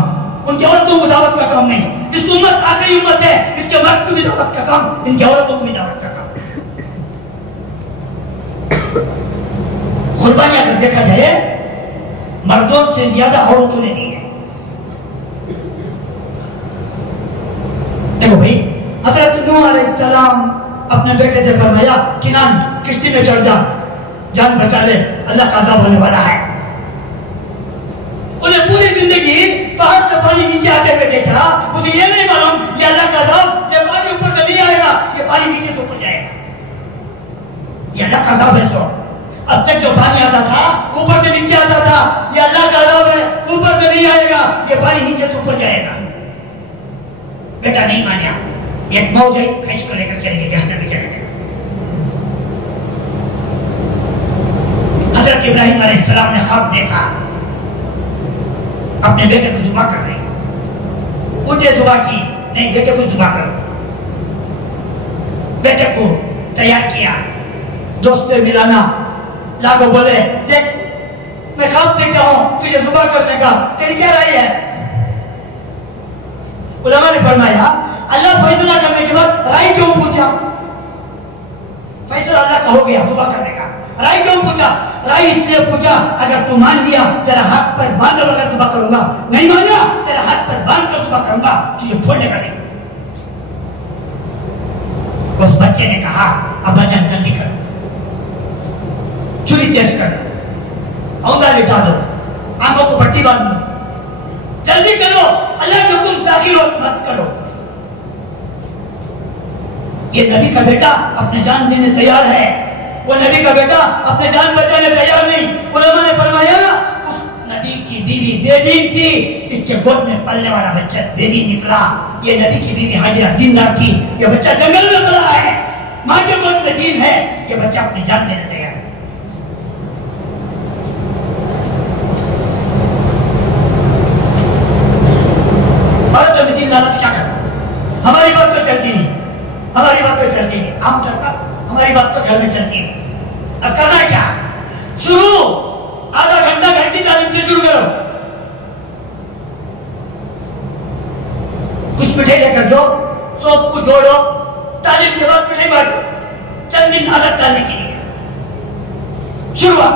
उनकी औरतों को दावत का काम नहीं। इस उम्मत आखिरी उम्मत है, इसके मर्द को भी दावत का काम, इनकी औरतों को भी दावत का काम। कुर्बानी अगर देखा जाए मर्दों से ज्यादा औरतों ने दी है। देखो भाई, हज़रत नूह अलैहिस्सलाम अपने बेटे से फरमाया किनान किश्ती में चढ़ जा, जान बचा ले, अल्लाह का अज़ाब होने वाला है। उन्हें पूरी जिंदगी पहाड़ से पानी नीचे आते हुए देखा, उसे ये नहीं मालूम ये अल्लाह का अज़ाब, ये पानी ऊपर से नहीं आएगा, ये पानी नीचे से ऊपर जाएगा, ये अल्लाह का अज़ाब है। सो अब तक जो पानी आता था ऊपर से नीचे आता था, ये अल्लाह का अज़ाब है, ऊपर से नहीं आएगा, ये पानी नीचे से ऊपर जाएगा। बेटा नहीं माना, एक मौज आई खींच को लेकर चले गए, जहन्नम में चले गए। हज़रत इब्राहिम अलैहिस्सलाम ने ख्वाब देखा, अपने बेटे को जुबा कर रहे, उल्टे जुबा की, नहीं बेटे को जुबा करो। बेटे को तैयार किया, दोस्त से मिलाना, लागो बोले देख मैं ख्वाब देखा हूं तुझे जुबा करने का, तेरी क्या राय है? उलमा ने फरमाया अल्लाह फैसला करने के बाद राय क्यों पूछा? फैसला अल्लाह का हो गया जुबा करने का, राय क्यों पूछा? राय इसलिए पूछा अगर तू मान लिया तेरा हाथ पर बांध कर जुबा करूंगा, नहीं माना तेरा हाथ पर बांध कर जुबा करूंगा, तुझे छोड़ने का नहीं। उस बच्चे ने कहा अब्बा जान जल्दी करो, छुरी तेज करो, औंधा लिटा दो, आंखों को पट्टी बांध दो, जल्दी करो, अल्लाह के हुक्म दाखिल मत करो। ये नबी का बेटा अपने जान देने तैयार है, वो नबी का बेटा अपने जान बचाने तैयार नहीं। उलमा ने फरमाया उस नबी की बीवी बेदीन थी, इसके गोद में पलने वाला बच्चा बेदीन निकला। ये नबी की बीवी हाजिरा दीनदार थी, ये बच्चा जंगल में पला है, मां के गोद में दीन है, ये बच्चा अपनी जान देने तैयार है। औरतों में दीन लाना क्या करना? हमारी बात तो चलती नहीं, हमारी बात तो चलती नहीं, आमतौर पर हमारी बात तो घर में चलती नहीं। अब करना क्या? शुरू आधा घंटा घर की तालीम से शुरू करो, कुछ मिठाई लेकर दो, सोप को जोड़ो, तालीम के बाद मिठाई बांटो, चंद दिन आदत डालने के लिए शुरुआत।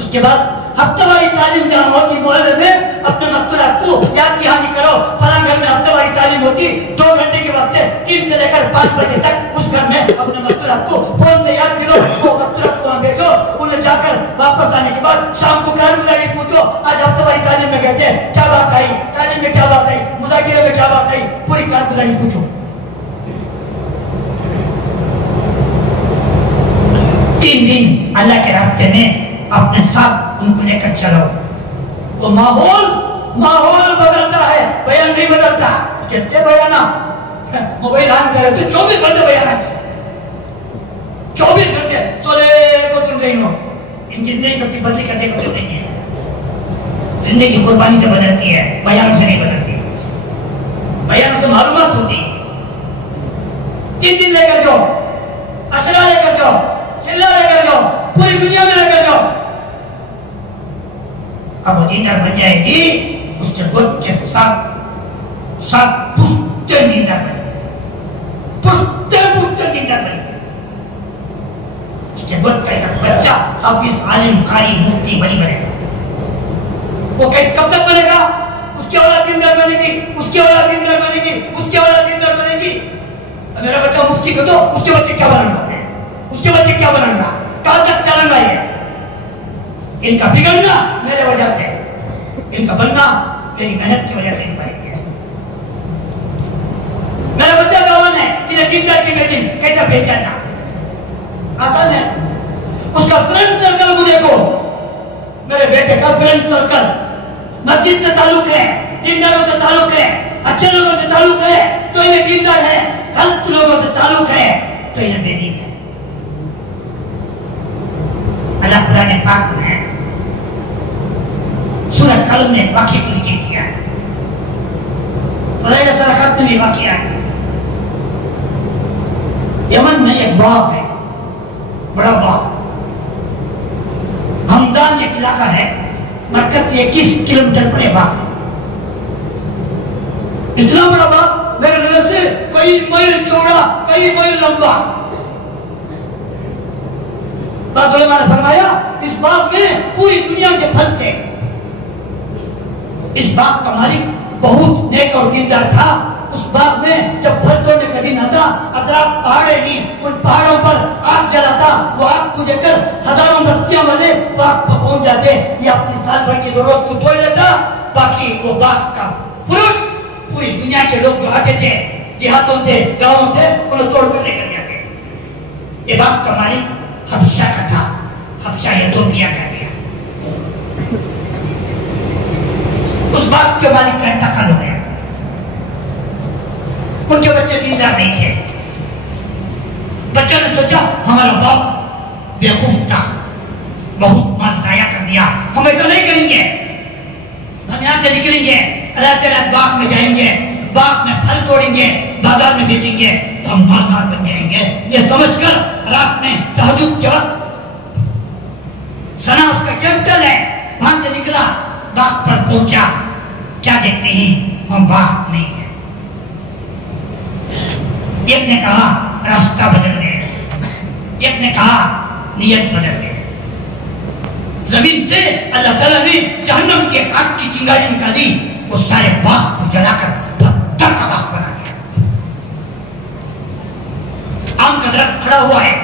उसके बाद हफ्तेवारी तालीम जहां होती मोहल्ले में अपने मस्तूरात को याद दहानी करो। फला घर में हफ्तेवारी तालीम होती 2 घंटे के वक्त 3 से लेकर 5 बजे तक उस घर में अपने मस्तूरात को फोन से याद करो, वो मस्तूरात को वहां भेजो, उन्हें जाकर वापस आने के बाद शाम को कारगुजारी पूछो, आज हफ्तेवारी तालीम में गए थे, क्या बात आई, तालीम में क्या बात आई, मुज़ाकिरे में क्या बात आई, पूरी कारगुजारी पूछो। अल्लाह के रास्ते में अपने साथ उनको लेकर चलो। वो माहौल बदलता है, बयान नहीं बदलता। कितने बयाना मोबाइल ऑन करे तो 24 घंटे बयान, 24 घंटे सोले को सुन रही हो। इनकी जिंदगी कभी बदली करने को नहीं है। जिंदगी कुर्बानी से बदलती है, बयानों से नहीं बदलती। बयानों से मालूमात होती। 3 दिन लेकर जाओ, असला लेकर जाओ, चिल्ला लेकर जाओ, पूरी दुनिया में लेकर जाओ। अब वो दीनदार बन जाएगी, उसके गोद के साथ पुश्ते दीनदार बने, पुश्ते दीनदार बने। उसके गोद का एक बच्चा हाफिज, आलिम, कारी, मुफ्ती बनी बनेगा। वो कब तक बनेगा? उसकी औलाद दीनदार बनेगी, उसकी औलाद दीनदार बनेगी, उसकी औलाद दीनदार बनेगी। मेरा बच्चा मुफ्ती को दो, उसके बच्चे क्या बनाऊंगा? उसके बच्चे क्या बनाऊंगा? कहां तक चलेगा ये? इनका बिगड़ना मेरे वजह से, इनका बनना मेरी मेहनत की वजह से नहीं बनेंगे। मेरा बच्चा जवान है, इन्हें दीनदार की बेटिन कैसे पहचानना आसान है? उसका फ्रेंड सर्कल को देखो। मेरे बेटे का फ्रेंड सर्कल मस्जिद से ताल्लुक है, दीनदारों से ताल्लुक है, अच्छे लोगों से ताल्लुक है तो इन्हें दीनदार है, गलत लोगों से ताल्लुक है तो इन्हें बेदीन है। अल्लाह कुरान पाक में सूरह कलम ने वाक़े को जिक्र किया है, फ़ज़ाइल सलाख़ात में भी वाक़या है। यमन में एक बाग है, बड़ा बाग, हमदान एक इलाका है, मरकज से 21 किलोमीटर पर बाग है। इतना बड़ा बाग मेरे नजर से कई मील चौड़ा, कई मील लंबा। उलमा ने फरमाया इस बाग में पूरी दुनिया के फल थे। इस बाग का मालिक बहुत नेक और दीनदार था। उस बाग में जब फल तोड़ने का दिन आता, अतराफ पहाड़े ही, उन पहाड़ों पर आग जलाता। वो आग को लेकर हजारों बत्तियां वाले बाग पर पहुंच जाते। ये अपनी साल भर की जरूरत को तोड़ लेता, बाकी वो बाग का फ्रूट पूरी दुनिया के लोग जो आते थे देहातों से, गांवों से, उन्हें तोड़कर लेकर जाते। ये बाग का मालिक हबशा का था, हबशा इथियोपिया का दिया। उस बाग के मालिक का इंतकाल हो गया। उनके बच्चे दीनदार नहीं थे। बच्चों ने सोचा हमारा बाप बेवकूफ था, बहुत माल जाया कर दिया, हम ऐसा नहीं करेंगे। हम यहां से निकलेंगे, रात रात बाग में जाएंगे, बाग में फल तोड़ेंगे, बाजार में बेचेंगे, हम मालदार बन जाएंगे। ये समझकर रात में तहज्जुद के वक्त सना उसका कैपिटल है, वहां से निकला, बाग पर पहुंचा। क्या देखते हैं, हम बाग नहीं है। एक ने कहा रास्ता बदल गए, एक ने कहा नियत बदल गए। जमीन से अल्लाह ताला ने जहन्नम की एक आग की चिंगारी निकाली, वो सारे बाग को जलाकर पत्थर का बाग बना दिया। आम का दरख्त खड़ा हुआ है,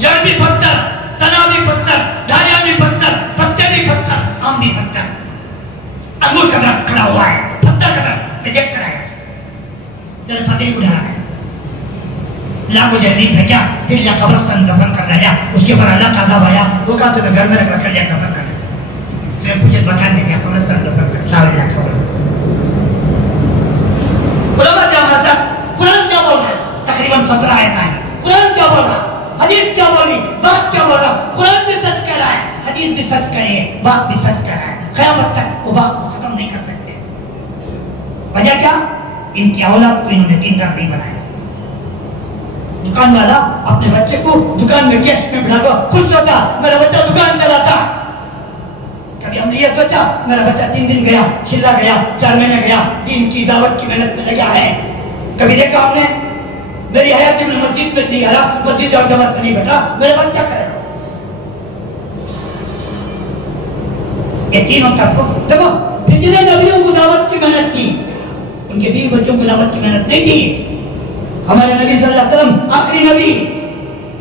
जड़ भी पत्थर, तना भी पत्थर, डालियां भी पत्थर, पत्ते भी पत्थर, आम भी पत्थर। अंगूर का दरख्त खड़ा हुआ है, पत्थर का दरख्त, मैं देख कर आया, जरा पत्ते को ढाला है, लाखों जल्दी भेजा, फिर या कब्रिस्तान दफन कर लिया। उसके ऊपर अल्लाह का अज़ाब आया, वो कहा तुम्हें घर में रख लिया दफन कर। तुम्हें कुछ बता नहीं क्या कब्रिस्तान दफन कर, सारे लाख उलमा क्या मानता, कुरान क्या बोल रहा है? तकरीबन 17 आयत है। कुरान क्या बोल रहा, हदीस क्या बोल रही, बात क्या बोल रहा? कुरान भी सच कह रहा है, हदीस भी सच कह रही है, बात भी सच कह रहा है। क़यामत तक वो बात को खत्म नहीं कर सकते। वजह क्या? इनकी औलाद को इन्होंने दीनदार नहीं बनाया। दुकान वाला अपने बच्चे को दुकान में कैश में बिठाकर खुश होता, मेरा बच्चा दुकान चलाता। कभी हमने ये सोचा मेरा बच्चा 3 दिन गया, चिल्ला गया, 4 महीने गया, दिन की दावत की मेहनत में लगा है? कभी देखा हमने? मेरी हयाती में मस्जिद में नहीं आ रहा, मस्जिद और जमात में नहीं बैठा, मेरा बच्चा करेगा। ये तीनों तबको देखो, पिछले नबियों को दावत की मेहनत थी, उनके बीवी बच्चों को दावत की मेहनत नहीं थी। हमारे नबी सल्लल्लाहु अलैहि वसल्लम आखिरी नबी,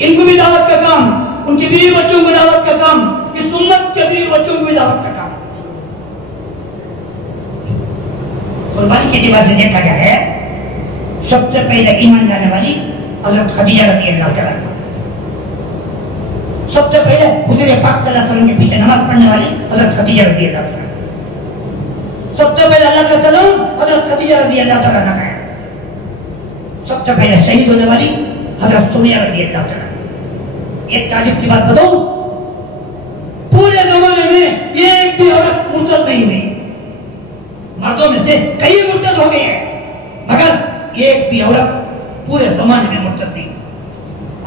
इनको भी दावत का काम, उनके बीवी बच्चों को दावत का काम, इस उम्मत के बीवी बच्चों को भी दावत का काम। कुर्बानी के एतबार से देखा जाए, सबसे पहले ईमान लाने वाली हज़रत खदीजा रज़ियल्लाहु तआला अन्हा। सबसे पहले हुजूर पाक सल्लल्लाहु अलैहि वसल्लम के पीछे नमाज पढ़ने वाली हजरत खदीजा रज़ी अल्लाह तआला, सबसे पहले अल्लाह के सलाम हजरत खदीजा रज़ी अल्लाह तआला का है, सबसे पहले शहीद होने वाली हजरत सुमैया रज़ी अल्लाह तआला। एक ताजुब की बात बताऊं, पूरे जमाने में एक भी औरत मुर्तद नहीं हुई, मर्दों में से कई मुर्तद हो गए हैं, मगर एक भी औरत पूरे जमाने में मुर्तद नहीं।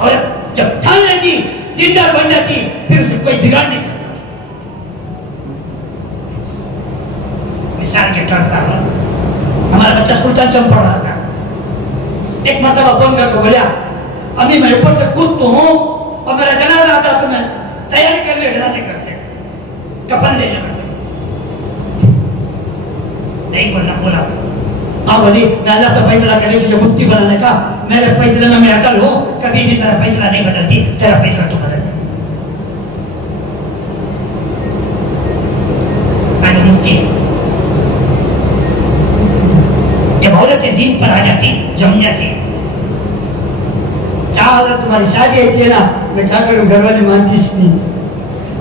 औरत जब ठान लेती, दीनदार बन जाती, फिर उसे कोई बिगाड़ नहीं सकता। मिसाल के तौर पर हमारा बच्चा सुल्तान चम पढ़ रहा था, एक मरतबा फोन करके बोला, अम्मी मैं ऊपर से कूद तो हूं और मेरा जनाजा आता तो मैं तैयारी कर ले, जनाजे करते कफन ले जाकर नहीं बोलना, बोला हाँ बोली मैं अल्लाह का फैसला करे तुझे मुफ्ती बनाने का, मेरे फैसले में मैं अकल हूं, कभी भी मेरा फैसला नहीं बदलती, तेरा फैसला तो बदल। मुफ्ती जब औरतें दीन पर आ जाती, जम जाती, क्या हालत तुम्हारी शादी है ना, मैं क्या करूं, घर वाले मानती नहीं,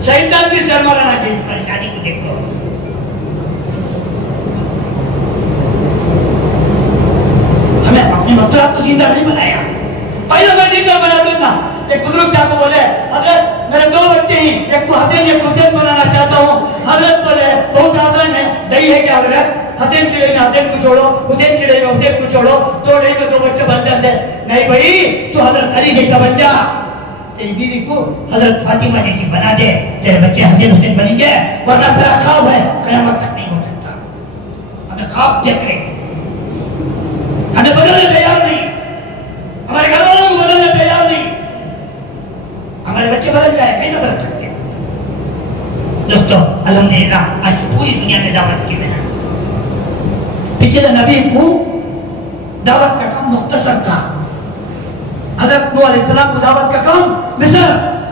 शैतान भी शर्मा रहना चाहिए तुम्हारी शादी को देखो। हमें अपने मस्तूरात को दीनदार नहीं बनाया, पहले मैं दीनदार बना दूंगा। एक बुजुर्ग जाकर बोले, हजरत मेरे दो बच्चे हैं, एक को हसन एक हुसैन बनाना चाहता हूँ। हजरत बोले बहुत आसान है, नहीं है क्या हजरत, हसन की में हसन को छोड़ो, हुसैन की में हुसैन को छोड़ो, दो डे में दो बच्चे बन जाते। नहीं भाई, तू हजरत अली जैसा बन जा, तेरी बीवी को हजरत फातिमा जैसी बना दे, तेरे बच्चे हसन हुसैन बनेंगे, वरना तेरा ख्वाब है कयामत तक नहीं हो सकता। हमें ख्वाब देख रहे, हमें बदलने तैयार नहीं, हमारे घर वालों को बदलने तैयार नहीं, हमारे बच्चे बदल जाए, कैसे बदल सकते। दोस्तों अल्हम्दुलिल्लाह आज पूरी दुनिया में दावत की है। पिछले नबी को दावत का काम मुख्तसर था, हजरत नूह अलैहिस्सलाम को दावत का काम मिस्र,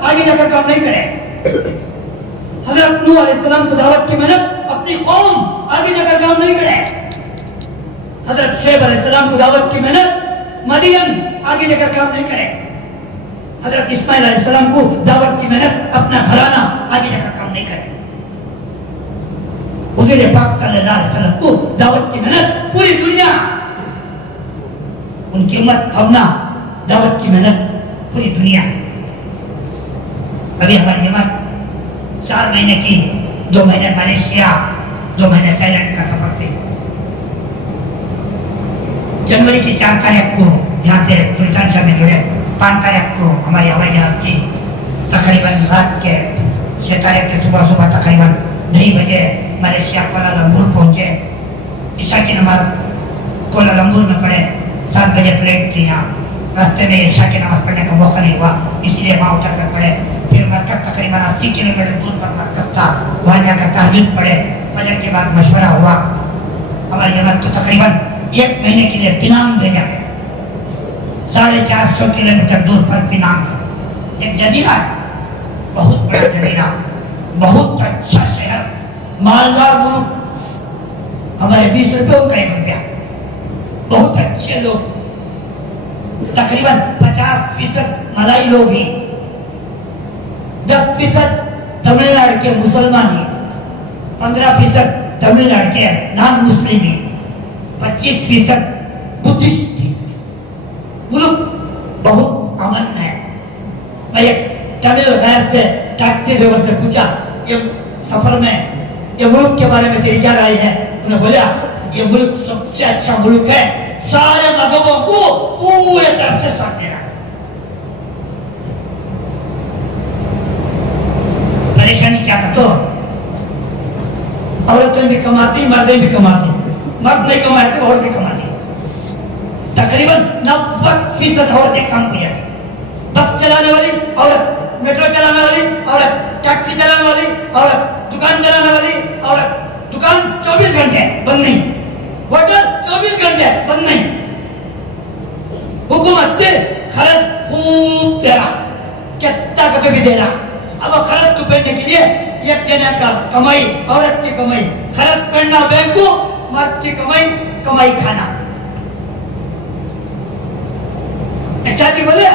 आगे जाकर काम नहीं करे। हजरत नूह अलैहिस्सलाम को दावत की मेहनत अपनी कौम, आगे जाकर काम नहीं करे। हजरत शुएब अलैहिस्सलाम को दावत की मेहनत मदियन, आगे जाकर काम नहीं करे। हजरत इस्माइल अलैहिस्सलाम को दावत की मेहनत अपना घराना, आगे जाकर काम नहीं करे। हुजूर पाक सल्लल्लाहु अलैहि वसल्लम को दावत की मेहनत पूरी दुनिया, उनकी उम्मत हमना दावत की मेहनत पूरी दुनिया। अभी हमारी जमात 4 महीने की, 2 महीने मलेशिया, 2 महीने थाईलैंड का सफर थे। जनवरी की 4 तारीख को यहाँ से सुल्तान शाह में जुड़े, 5 तारीख को हमारी हवाई जहाज थी, तकरीबन रात के 6 तारीख के सुबह तकरीबन 2 बजे मलेशिया कोलालंपुर पहुंचे। ईशा की नमाज कोलालंपुर में पढ़े, 7 बजे फ्लाइट थी। यहाँ रास्ते में ईशा की नमाज पढ़ने का मौका नहीं हुआ, इसलिए वहाँ उतर कर पढ़े। फिर मरकज तकरीबन 80 किलोमीटर दूर पर मरकज था, वहाँ जाकर तहज्जुद पढ़े। फजर के बाद मशवरा हुआ, हमारी जमात को तकरीबन 1 महीने के लिए पिनांग भेजा गया, 450 किलोमीटर दूर पर पिनांग, एक जजीरा है, बहुत बड़ा जजीरा, बहुत अच्छा शहर, मालदार मुल्क। हमारे 20 रुपये उनका 1 रुपया, बहुत अच्छे लोग, तकरीबन 50% मलाई लोग ही, 10% तमिलनाडु के मुसलमान ही, 15% तमिलनाडु के नॉन मुस्लिम ही, 25% बुद्धिस्ट थी। मुल्क बहुत अमन है। मैं एक तमिल गैर से टैक्सी ड्राइवर से पूछा, ये सफर में ये मुल्क के बारे में तेरी क्या राय है? उन्हें बोला ये मुल्क सबसे अच्छा मुल्क है, सारे मजहबों को पूरे तरफ से साथ दे रहा है। परेशानी क्या कर दो, औरतें भी कमाती, मर्दें भी कमाती, मर्द नहीं कमाते, औरतें कमाती। तकरीबन 90% औरतें काम कर जाती। बस चलाने वाली औरत, मेट्रो चलाने वाली औरत, टैक्सी चलाने वाली औरत, दुकान चलाने वाली औरत। दुकान 24 घंटे बंद नहीं, होटल 24 घंटे बंद नहीं। हुकूमत के खर्च खूब दे रहा, कितना कभी भी दे रहा। अब खर्च को पहनने के लिए एक जने का कमाई, औरत की कमाई, खर्च पहनना बैंक को, मर्द की कमाई, कमाई खाना। शादी बोले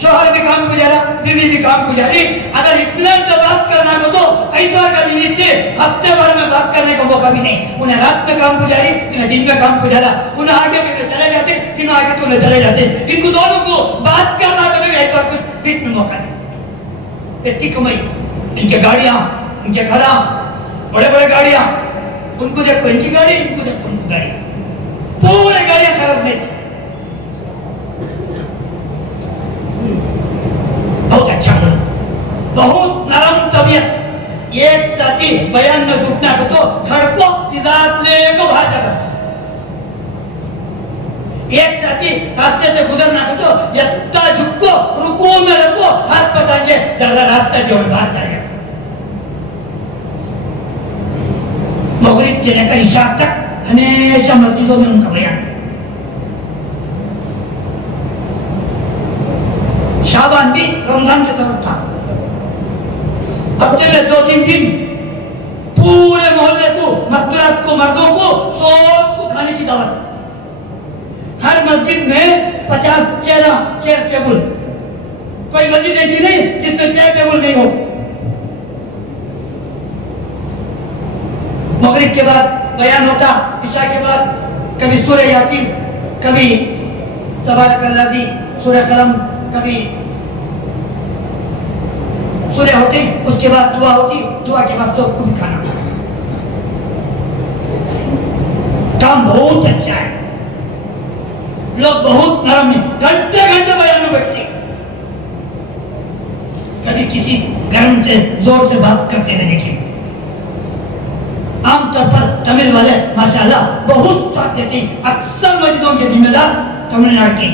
शोहर भी काम गुजारा, बीवी भी काम गुजारी। अगर इतना से बात करना हो तो इतवार का दिन नीचे हफ्ते भर में बात करने का मौका भी नहीं। उन्हें रात में काम गुजारी, इन्हें दिन में काम गुजारा। उन्हें आगे के चले जाते, तीनों आगे तो चले जाते। इनको दोनों को बात करना कभी इतवार को बीच में मौका नहीं। इतनी कमाई, इनके गाड़ियां, इनके घर, बड़े बड़े गाड़ियां, उनको देखो इनकी गाड़ी, इनको देखो उनको गाड़ी, पूरे गाड़ियां खराब नहीं। बहुत अच्छा बोलो, बहुत नरम तबीयत। एक साथी बयान में उठना को तो खड़को इजाजत ले को बाहर जाता। एक साथी रास्ते से गुजरना को तो यत्ता झुको, रुको में रखो, हाथ पतांगे जरा रास्ता जो में बाहर जाएगा। मगरिब से लेकर इशा तक हमेशा मस्जिदों में उनका बयान। शाबान भी रमजान की तरफ था। हफ्ते में 2-3 दिन पूरे मोहल्ले को, मस्तूरात को, मर्दों को, सबको खाने की दावत। हर मस्जिद में 50 चेयर टेबल। कोई मस्जिद ऐसी नहीं जिसमें चेयर टेबल नहीं हो। मगरिब के बाद बयान होता, इशा के बाद कभी सूरह यासीन, कभी तबारकल्लाज़ी, सूरह कलम, कभी सूरह होती, उसके बाद दुआ होती, दुआ के बाद सबको भी खाना। काम बहुत अच्छा है, लोग बहुत नरम है, घंटे घंटे बयान में बैठते। कभी किसी गर्म से जोर से बात करते हुए देखे। आमतौर पर तमिल वाले माशाल्लाह बहुत साथ देते। अक्सर मस्जिदों के जिम्मेदार तमिलनाडु के।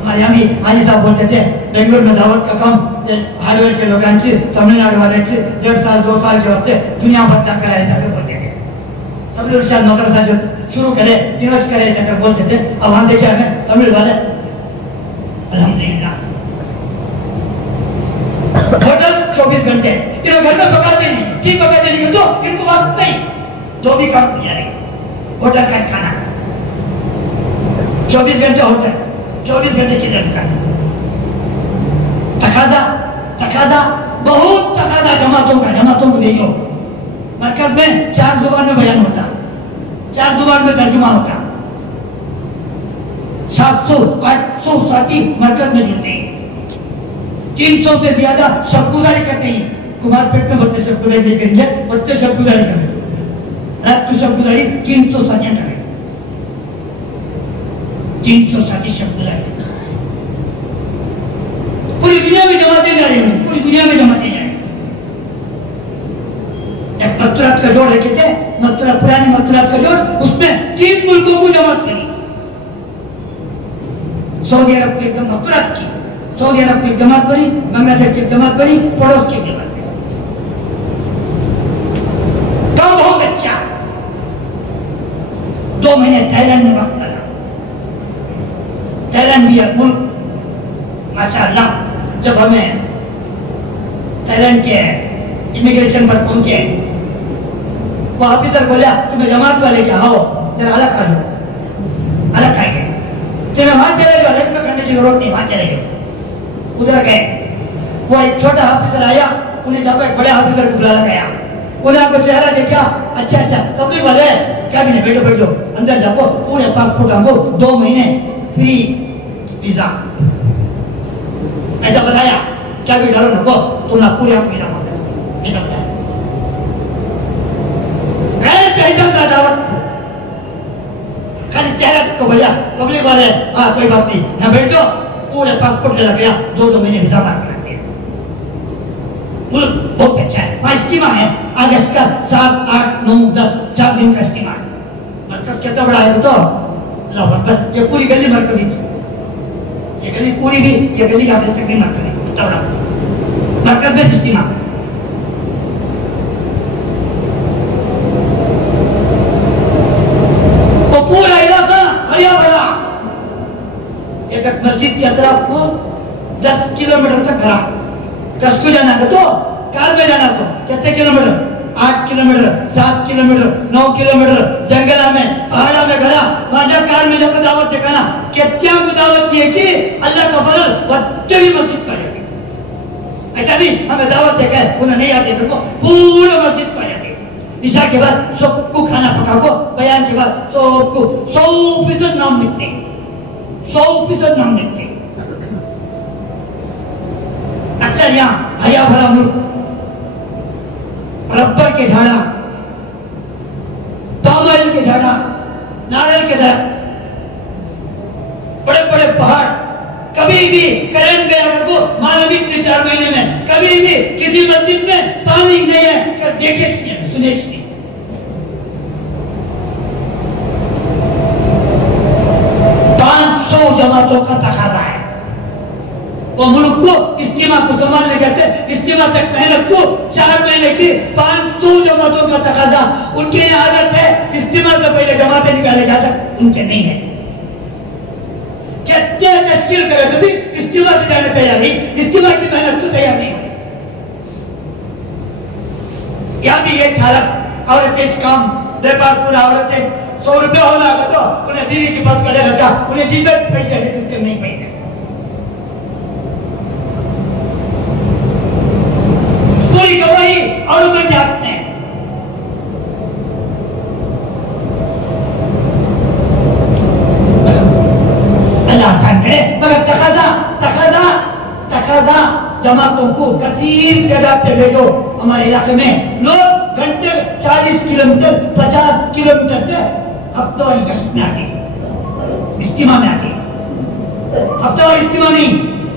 हमारे यहाँ भी हाजी साहब बोलते थे, बेंगलुरु में दावत का काम हार्डवेयर के लोग तमिलनाडु वाले 1.5 साल 2 साल के वक्त दुनिया भर जाकर आए जाकर बोलते थे। तमिल इरशाद मदरसा जो शुरू करे, इन्वेस्ट करे जाकर बोलते थे। अब वहां देखिए हमें तमिल वाले अल्हम्दुलिल्लाह होटल 24 घंटे, इन्हें घर में पकाते नहीं। ठीक पकाते नहीं तो इनको बात नहीं, जो भी काम किया नहीं। होटल का खाना 24 घंटे होटल, 24 घंटे चिल्ड्रन का तकादा बहुत तकादा। जमातों को भेजो। मरकज में 4 जुबान में बयान होता, 4 जुबान में तर्जुमा होता। 700-800 साथी मरकज में जुड़ते हैं। 300 से ज्यादा शबगुजारी करते हैं। कुमारपेट में 32 शबगुजारी नहीं करेंगे, 32 शबगुजारी करें। रात को शबगुजारी 300 साथियां करें, 300 साथी शबगुजारी। पूरी दुनिया में जमाते जा रही हैं, पूरी दुनिया में जमाते जा रहे हैं। एक मस्तूरात का जोड़ रखे थे, पुरानी मस्तूरात का जोड़, उसमें 3 मुल्कों को जमात करी। सऊदी अरब की एकदम मस्तूरात की, सऊदी अरब की जमात बनी, बांग्लादेश की जमात बनी, पड़ोस की जमात बनी। काम बहुत अच्छा। 2 महीने थाईलैंड में वक्त लगा। थाईलैंड भी एक मुल्क माशाअल्लाह। जब हमें थाईलैंड के इमिग्रेशन पर पहुंचे, वो ऑफिसर बोला तुम्हें जमात वाले क्या आओ जरा अलग खा लो, अलग खाएंगे। तुम्हें वहां चले जाओ, रेट में करने की जरूरत नहीं, वहां चले जाओ। उधर गए, वो एक छोटा ऑफिसर आया, उन्हें जब एक बड़े ऑफिसर को बुला लगाया। उन्हें आपको चेहरा देखा, अच्छा तबलीग वाले क्या भी नहीं, बैठो अंदर जाओ, पूरे पासपोर्ट हमको 2 महीने फ्री वीजा। ऐसा बताया, क्या भी डरो नको, तुम ना पूरे आपको वीजा ऐसा बताया। गैर पहचान का दावत, खाली चेहरा को भैया तबलीग वाले, हाँ कोई बात नहीं, ना बैठ जाओ, पूरे पासपोर्ट ले गया, 2 महीने वीजा मार के लगते। मुल्क बहुत अच्छा है। वहाँ इस्तीमा है अगस्त का 7, 8, 9, 10 4 दिन का इस्तीमा है। मरकज कितना बड़ा है तो अल्लाहू अकबर, ये पूरी गली मरकजी, ये गली पूरी भी, ये गली आगे तक नहीं मरकज है, कितना बड़ा मरकज में इस्तीमा। तो पूरा इलाका हरिया भरा। एक मस्जिद के अतराफ को 10 किलोमीटर तक घरा। 10 को जाना तो कार में जाना तो कितने किलोमीटर, 8 किलोमीटर, 7 किलोमीटर, 9 किलोमीटर, जंगला में पहाड़ा में घरा, वहां रमजान में जब दावत देखा ना कि क्या दावत दिए कि अल्लाह का फजल वही मस्जिद का जाके ऐसा नहीं हमें दावत देखा उन्हें नहीं आते मेरे को पूरा मस्जिद का जाके ईशा के बाद सबको खाना पका को बयान के बाद सबको 100% नाम लिखते 100% नाम लिखते। अक्सर यहाँ हरिया भरा मुल्क रबर के झाड़ा पामाइल के झाड़ा नारियल के दरख्त बड़े बड़े पहाड़ कभी भी करंट गया मेरे को मालूम 3-4 महीने में कभी भी किसी मस्जिद में पानी नहीं है क्या देखे सुने 500 जमातों का तकादा है। वो मुल्क को इस्तिमा को संभालने कहते इस्तिमा तक मेहनत को 4 महीने की 500 जमातों का तकादा उनकी आदत है। इस्तिमा से पहले जमातें निकाले जाते उनके नहीं है। कितने तश्कील करे तो भी इस्तिमा से जाने तैयार नहीं इस्तिमा की मेहनत को तैयार नहीं। यहाँ भी एक हालत औरत के काम व्यापार पूरा औरत 100 रुपया हो लगा तो उन्हें बीवी के पास खड़े रहता उन्हें जीवन पैसे नहीं पैसे पूरी गवाही औरतों के हाथ में। अल्लाह आसान करे मगर तकादा जमातों को कसीर तादाद से भेजो। हमारे इलाके में लोग घंटे 40 किलोमीटर 50 किलोमीटर से हफ्तावारी गश्त में आते इस्तिमा में आते हफ्तावारी इस्तिमा नहीं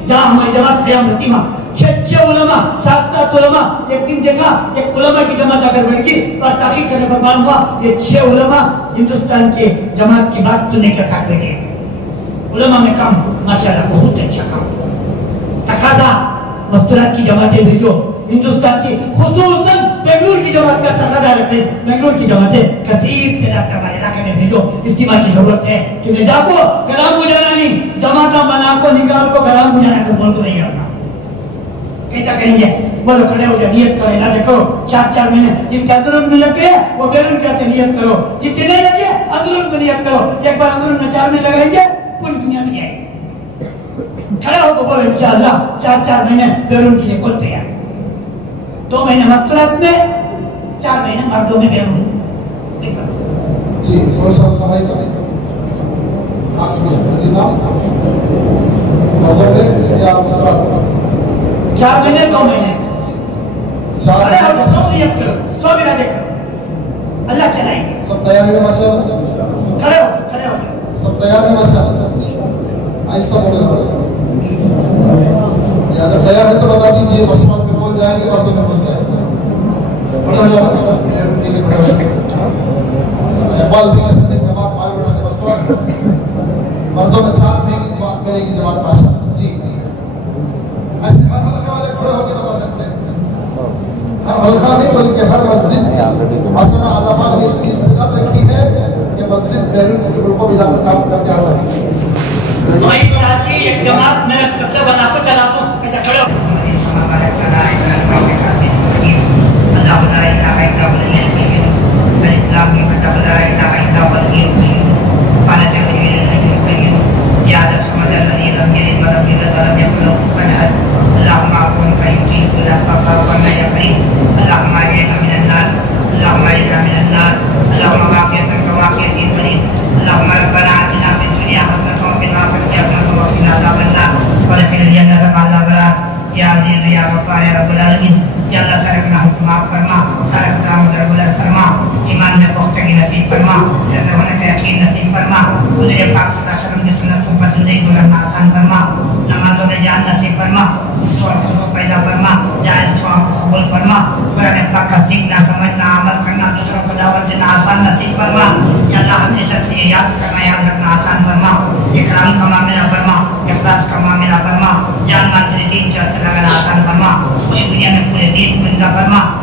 जहां हमारी जमात क़याम रहती वहां 6 उलमा 7 उलमा। एक दिन देखा एक उलमा की जमात अगर बढ़ गई और ताकीद करने पर मालूम हुआ ये 6 उलमा हिंदुस्तान के जमात की बात सुनने के साथ बैठे उलमा में काम माशाल्लाह बहुत अच्छा काम। तकादा मस्तूरात की जमातें भेजो हिंदुस्तान की खुसूसन बेंगलुरु की जमात का तकादा रखते बेंगलुरु की जमातें कसीर हमारे इलाके में भेजो इस्तिमा की जरूरत है। तुम्हें जाको कलाम बुझाना नहीं जमाता बना को निकाल को कलाम बुझाना तो बोल तो नहीं करना कैसा करेंगे बोलो खड़े हो जाए नियत करो इलाज करो 4 महीने जिनके अंदरून में लगे वो बैरून कहते नियत करो जिनके नहीं लगे अंदरून को नियत करो। एक बार अंदरून में 4 महीने लगाएंगे पूरी दुनिया में आएगी खड़ा होकर बोलो इंशाअल्लाह 4 महीने बैरून के लिए कौन तैयार 2 महीने मस्तूरात में 4 महीने मर्दों में बैरून जी और सब सफाई का आसमान जिना मतलब या मस्तूरात 4 महीने 2 महीने 4 महीने सब नियत करो सब इरादे करो अल्लाह चलाएंगे। सब तैयार है माशाअल्लाह खड़े हो सब तैयार है माशाअल्लाह आहिस्ता बोलना अगर तैयार है तो बता दीजिए मस्तूरात पे कौन जाएंगे मर्दों में कौन जाएंगे बड़े हो जाओ बाल भी ऐसे देख जमात माल से मस्तूरात मर्दों में 4 महीने की जमात माशाअल्लाह जी ऐसे हर हल्के वाले खड़े होकर बता सकते हैं हर हल्का नहीं बल्कि हर मस्जिद अपना अल्लाह ने इस्तेदाद रखी है कि मस्जिद बैरून को भी काम करके आ सके। वही साथी एक जमात मेरे कब्जा बना को चलाता हूँ ऐसा खड़े हो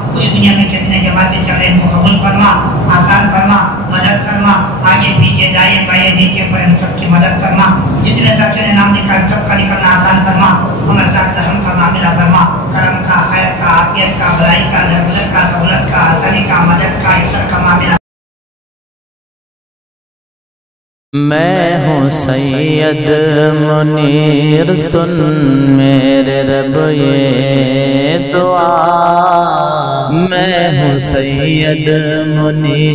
पूरी दुनिया में कितने जमातें चल रहे हैं उनको कबूल फरमा आसान फरमा मदद फरमा आगे पीछे दाएं बाएं नीचे पर सबकी मदद फरमा जितने तक तेरे नाम निकाल सबका निकलना आसान फरमा हमारे साथ रहम का मामला फरमा करम का खैर का आफियत का भलाई का दरगुजर का दौलत का आसानी का मदद का इसर का मामला मैं हूँ सैयद मुनीर, सुन मेरे रब ये दुआ। मैं हूँ सैयद मुनीर।